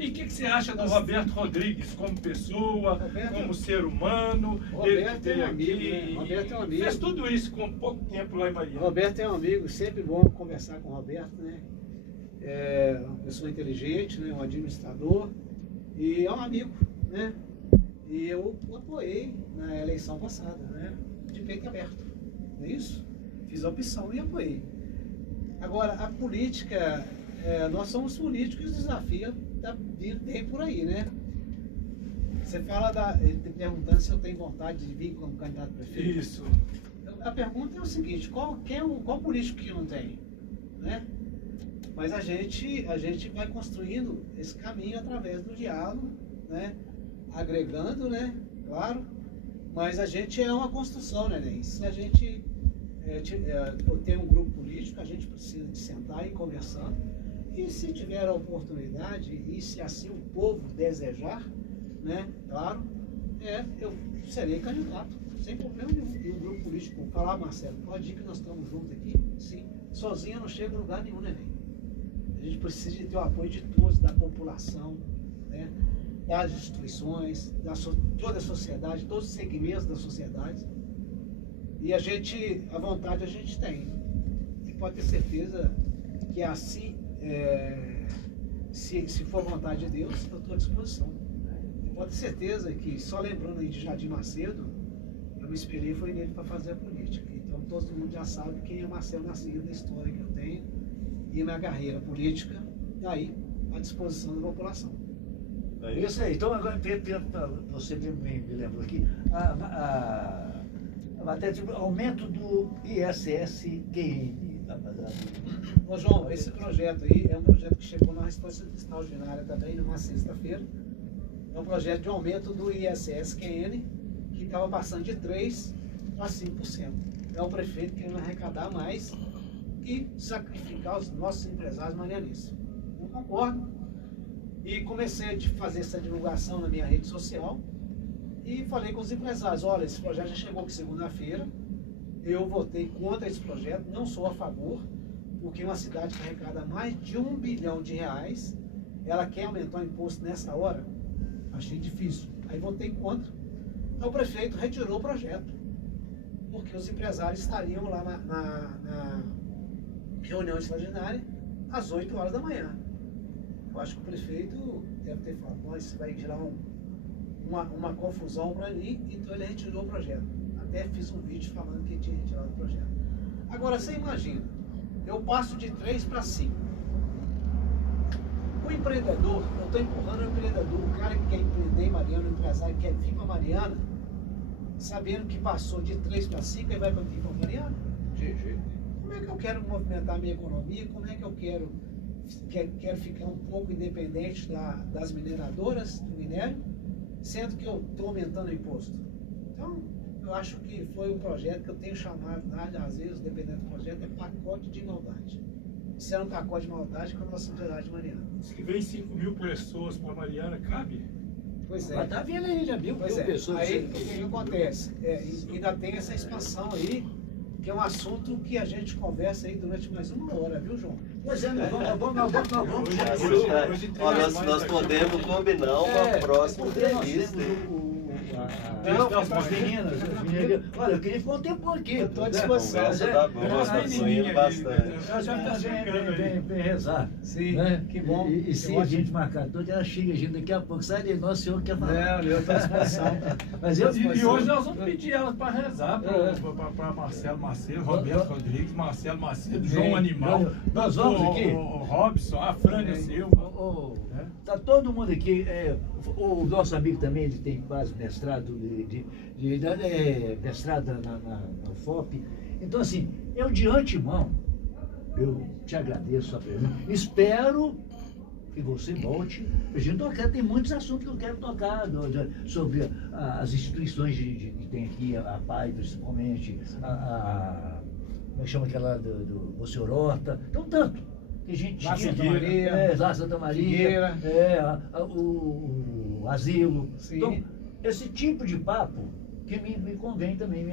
E o que você acha do Roberto Rodrigues como pessoa, Roberto- como ser humano? Roberto Ele que veio é um amigo, aqui né? Roberto é um e amigo. fez tudo isso com pouco tempo lá em O Mariana. Roberto é um amigo, sempre bom conversar com o Roberto, né? É uma pessoa inteligente, né? Um administrador e é um amigo, né? E eu o apoiei na eleição passada, né? De peito aberto, não é isso? Fiz a opção e apoiei. Agora, a política, nós somos políticos e o desafio vem por aí, né? Você fala ele está perguntando se eu tenho vontade de vir como candidato a prefeito. Isso. A pergunta é o seguinte, qual político que não tem? Né? Mas a gente vai construindo esse caminho através do diálogo, né? Agregando, né? Claro, mas a gente é uma construção, né? Se a gente tem um grupo político, a gente precisa de sentar e conversar. E se tiver a oportunidade, e se assim o povo desejar, né? Claro, eu serei candidato, sem problema nenhum. E o grupo político falar, Marcelo, pode ir que nós estamos juntos aqui? Sim. Sozinho eu não chego a lugar nenhum, né, velho? A gente precisa de ter o apoio de todos, da população, né? Das instituições, toda a sociedade, todos os segmentos da sociedade. E a vontade a gente tem. E pode ter certeza que assim, se for vontade de Deus, eu estou à disposição. E pode ter certeza que, só lembrando aí de Jardim Macedo, eu me inspirei foi nele para fazer a política. Então todo mundo já sabe quem é Marcelo Nascimento, da história que eu tenho e minha carreira política, daí à disposição da população. É isso aí. Então, agora, você me lembrou aqui, a matéria de aumento do ISSQN. Ô João, esse projeto aí é um projeto que chegou na resposta extraordinária também, numa sexta-feira. É um projeto de aumento do ISSQN, que estava passando de 3% a 5%. É o prefeito querendo arrecadar mais e sacrificar os nossos empresários marianenses. Não concordo. E comecei a fazer essa divulgação na minha rede social e falei com os empresários, olha, esse projeto já chegou aqui segunda-feira, eu votei contra esse projeto, não sou a favor, porque uma cidade que arrecada mais de R$1 bilhão, ela quer aumentar o imposto nessa hora? Achei difícil. Aí votei contra. Aí o prefeito retirou o projeto, porque os empresários estariam lá na reunião extraordinária às 8 horas da manhã. Eu acho que o prefeito deve ter falado, "Bom, isso vai gerar uma confusão para mim", então ele retirou o projeto. Até fiz um vídeo falando que tinha retirado o projeto. Agora, você imagina, eu passo de 3 para 5. O empreendedor, eu estou empurrando o empreendedor, o cara que quer empreender em Mariana, o empresário que quer vir para Mariana, sabendo que passou de 3 para 5 e vai vir para Mariana? De jeito. Como é que eu quero movimentar a minha economia? Como é que eu quero ficar um pouco independente das mineradoras, do minério, sendo que eu estou aumentando o imposto? Então, eu acho que foi um projeto que eu tenho chamado, às vezes, dependendo do projeto, é pacote de maldade. Isso era um pacote de maldade com a nossa sociedade de Mariana. Se vem 5.000 pessoas para Mariana, cabe? Pois é. Mas tá vendo aí, já viu? Pois Mil é. pessoas. Aí o que acontece? Ainda tem essa expansão aí, que é um assunto que a gente conversa aí durante mais uma hora, viu, João? Pois é, nós vamos. Nós podemos combinar uma próxima entrevista. As meninas. Olha, eu queria ficar um tempo aqui. Eu estou à disposição. Conversa tá boa, nós estamos indo bastante. Nós vem rezar. Sim, Né? que bom. E se a gente marcar tudo, ela chega a gente daqui a pouco. Sai de nós, o senhor quer falar. Não, eu estou à disposição. Mas eu, E hoje nós vamos pedir elas para rezar para Marcelo Macedo, Roberto Rodrigues, Marcelo Macedo, João Animal, nós vamos aqui. O Robson, a Frânia Silva. Tá todo mundo aqui. O nosso amigo também, ele tem quase mestrado mestrado na UFOP. Então, assim, eu de antemão, eu te agradeço a presença. Espero que você volte pra gente tocar. Tem muitos assuntos que eu quero tocar sobre as instituições que tem aqui, a PAI principalmente, como é que chama aquela do Você Horota. Então, tanto. Que a gente Lá tinha Santa Maria, lá Santa Maria, Figueira. o asilo. Sim. Então, esse tipo de papo que me convém também,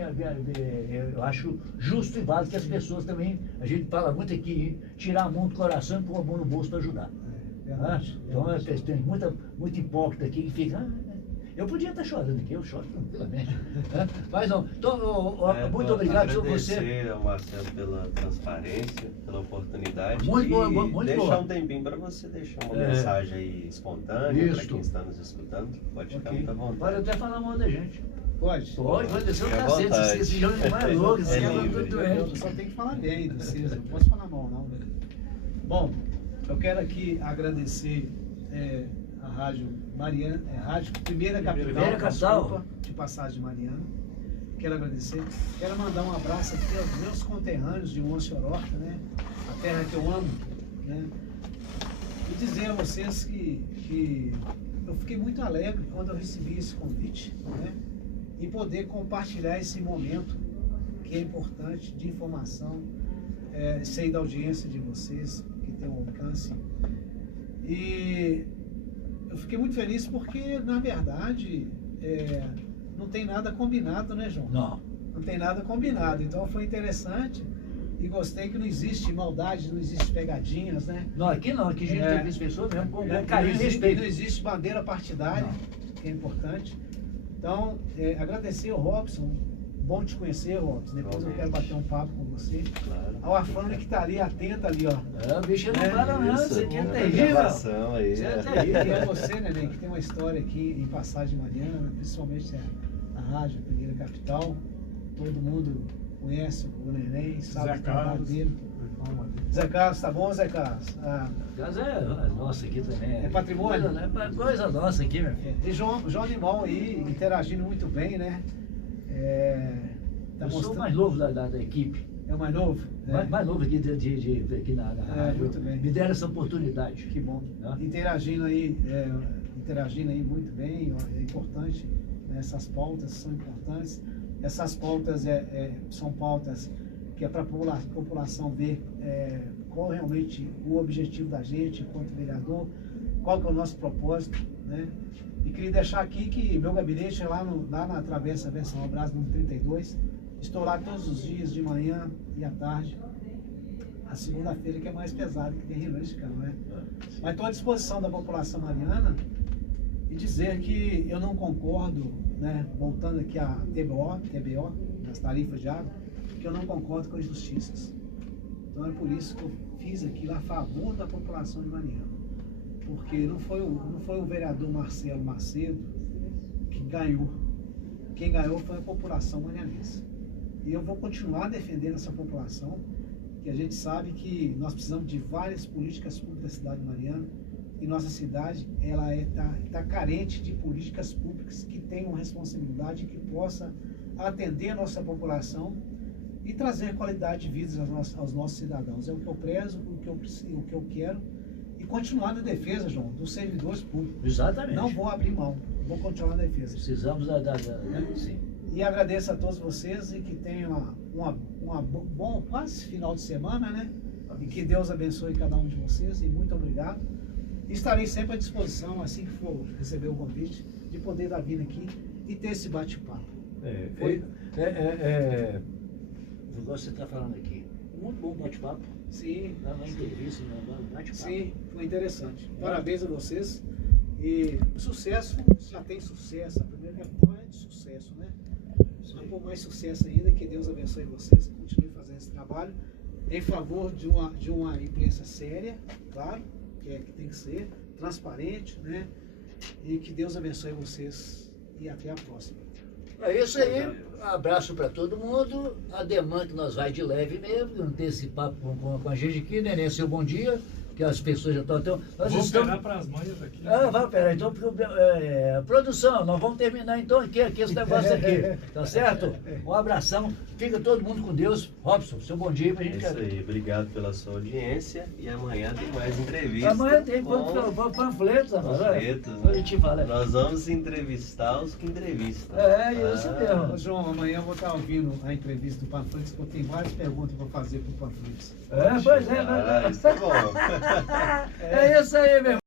eu acho justo e válido que as pessoas também, a gente fala muito aqui, tirar a mão do coração e pôr a mão no bolso para ajudar. Verdade, Então, verdade. tem muito hipócrita aqui que fica... eu podia estar chorando aqui, eu choro tranquilamente. Mas não, então, muito obrigado por você. Agradecer ao Marcelo pela transparência, pela oportunidade. Muito boa, e muito deixar boa. um tempinho para você deixar uma mensagem aí espontânea para Isso. quem está nos escutando. Pode ficar Ok. muito à vontade. Pode até falar mal da gente. Pode descer o Fique à cacete, vontade. esse jogo é mais louco, esse É cara é livre. tudo Eu doente. só tenho que falar bem de vocês, não posso falar mal não. Né? Bom, eu quero aqui agradecer a Rádio Mariana, Rádio Primeira Capital, Primeira Capital. desculpa, de Passagem de Mariana. Quero agradecer. Quero mandar um abraço aqui aos meus conterrâneos de Monte Horota, né? A terra que eu amo, né? E dizer a vocês que eu fiquei muito alegre quando eu recebi esse convite, né? E poder compartilhar esse momento que é importante de informação, sei da audiência de vocês, que tem um alcance. E eu fiquei muito feliz porque, na verdade, não tem nada combinado, né, João? Não tem nada combinado. Então foi interessante e gostei que não existe maldade, não existe pegadinhas, né? Não, aqui não, aqui a gente tem as pessoas mesmo com Não carinho e existe- respeito. Não existe bandeira partidária, que é importante. Então, agradecer ao Robson. Bom te conhecer, Robson. Depois eu quero bater um papo com você. Claro. Ao Afrânio que está ali atento ali, ó. O bicho não para não, isso aqui é Uma terrível. gravação aí. Isso é E terrível. é você, Neném, que tem uma história aqui em Passagem Mariana, principalmente a rádio Primeira Capital. Todo mundo conhece o Neném, sabe Zé o trabalho Carlos. dele. Zé Carlos, tá bom, Zé Carlos? Casa é nossa aqui também. É patrimônio? Coisa nossa aqui, meu filho. E João Animal aí interagindo muito bem, né? Tá Eu sou o mostrando- mais novo da equipe. É o mais novo? Mais novo aqui, aqui na rádio. muito bem. Me deram essa oportunidade. Que bom. Tá? Interagindo aí muito bem, ó, é importante, né? Essas pautas são importantes. Essas pautas são pautas que é para a população ver qual realmente o objetivo da gente enquanto vereador, qual que é o nosso propósito, né? E queria deixar aqui que meu gabinete é lá na Travessa Versão Abraço número 32, Estou lá todos os dias, de manhã e à tarde. A segunda-feira que é mais pesada, que tem reuniões de cama, né? Mas estou à disposição da população mariana e dizer que eu não concordo, né? Voltando aqui a TBO, nas tarifas de água, que eu não concordo com as injustiças. Então é por isso que eu fiz aquilo a favor da população de Mariana. Porque não foi o vereador Marcelo Macedo que ganhou. Quem ganhou foi a população marianense. E eu vou continuar defendendo essa população, que a gente sabe que nós precisamos de várias políticas públicas da cidade de Mariana, e nossa cidade ela tá carente de políticas públicas que tenham responsabilidade, que possa atender a nossa população e trazer qualidade de vida aos nossos cidadãos. É o que eu prezo, o que eu quero, e continuar na defesa, João, dos servidores públicos. Exatamente. Não vou abrir mão, vou continuar na defesa. Precisamos sim. E agradeço a todos vocês e que tenham uma bom quase final de semana, né? E que Deus abençoe cada um de vocês e muito obrigado. Estarei sempre à disposição, assim que for receber o convite, de poder dar vida aqui e ter esse bate-papo. Igual você está falando aqui, muito bom bate-papo. Sim. Na entrevista, no bate-papo. Sim, foi interessante. Parabéns a vocês. E sucesso, já tem sucesso. A primeira etapa é de sucesso, né? Mas por mais sucesso ainda, que Deus abençoe vocês, continue fazendo esse trabalho em favor de uma imprensa séria, claro, que tem que ser transparente, né? E que Deus abençoe vocês e até a próxima. É isso aí, um abraço para todo mundo. A demanda que nós vai de leve mesmo, não ter esse papo com a gente aqui, né? Seu bom dia, que as pessoas já estão... Nós Vou estamos... esperar para as manhas aqui. Vai operar. Então, produção, nós vamos terminar então aqui esse negócio aqui, tá certo? Um abração, fica todo mundo com Deus. Robson, seu bom dia pra É gente. isso aí, obrigado pela sua audiência e amanhã tem mais entrevistas. Amanhã tem com panfletos, panfletos, a gente fala. Nós vamos entrevistar os que entrevistam. Isso mesmo. Ô, João, amanhã eu vou estar ouvindo a entrevista do Panfletos, porque eu tenho várias perguntas para fazer para o Panfletos. Pois é, Isso é bom. É isso aí, meu irmão.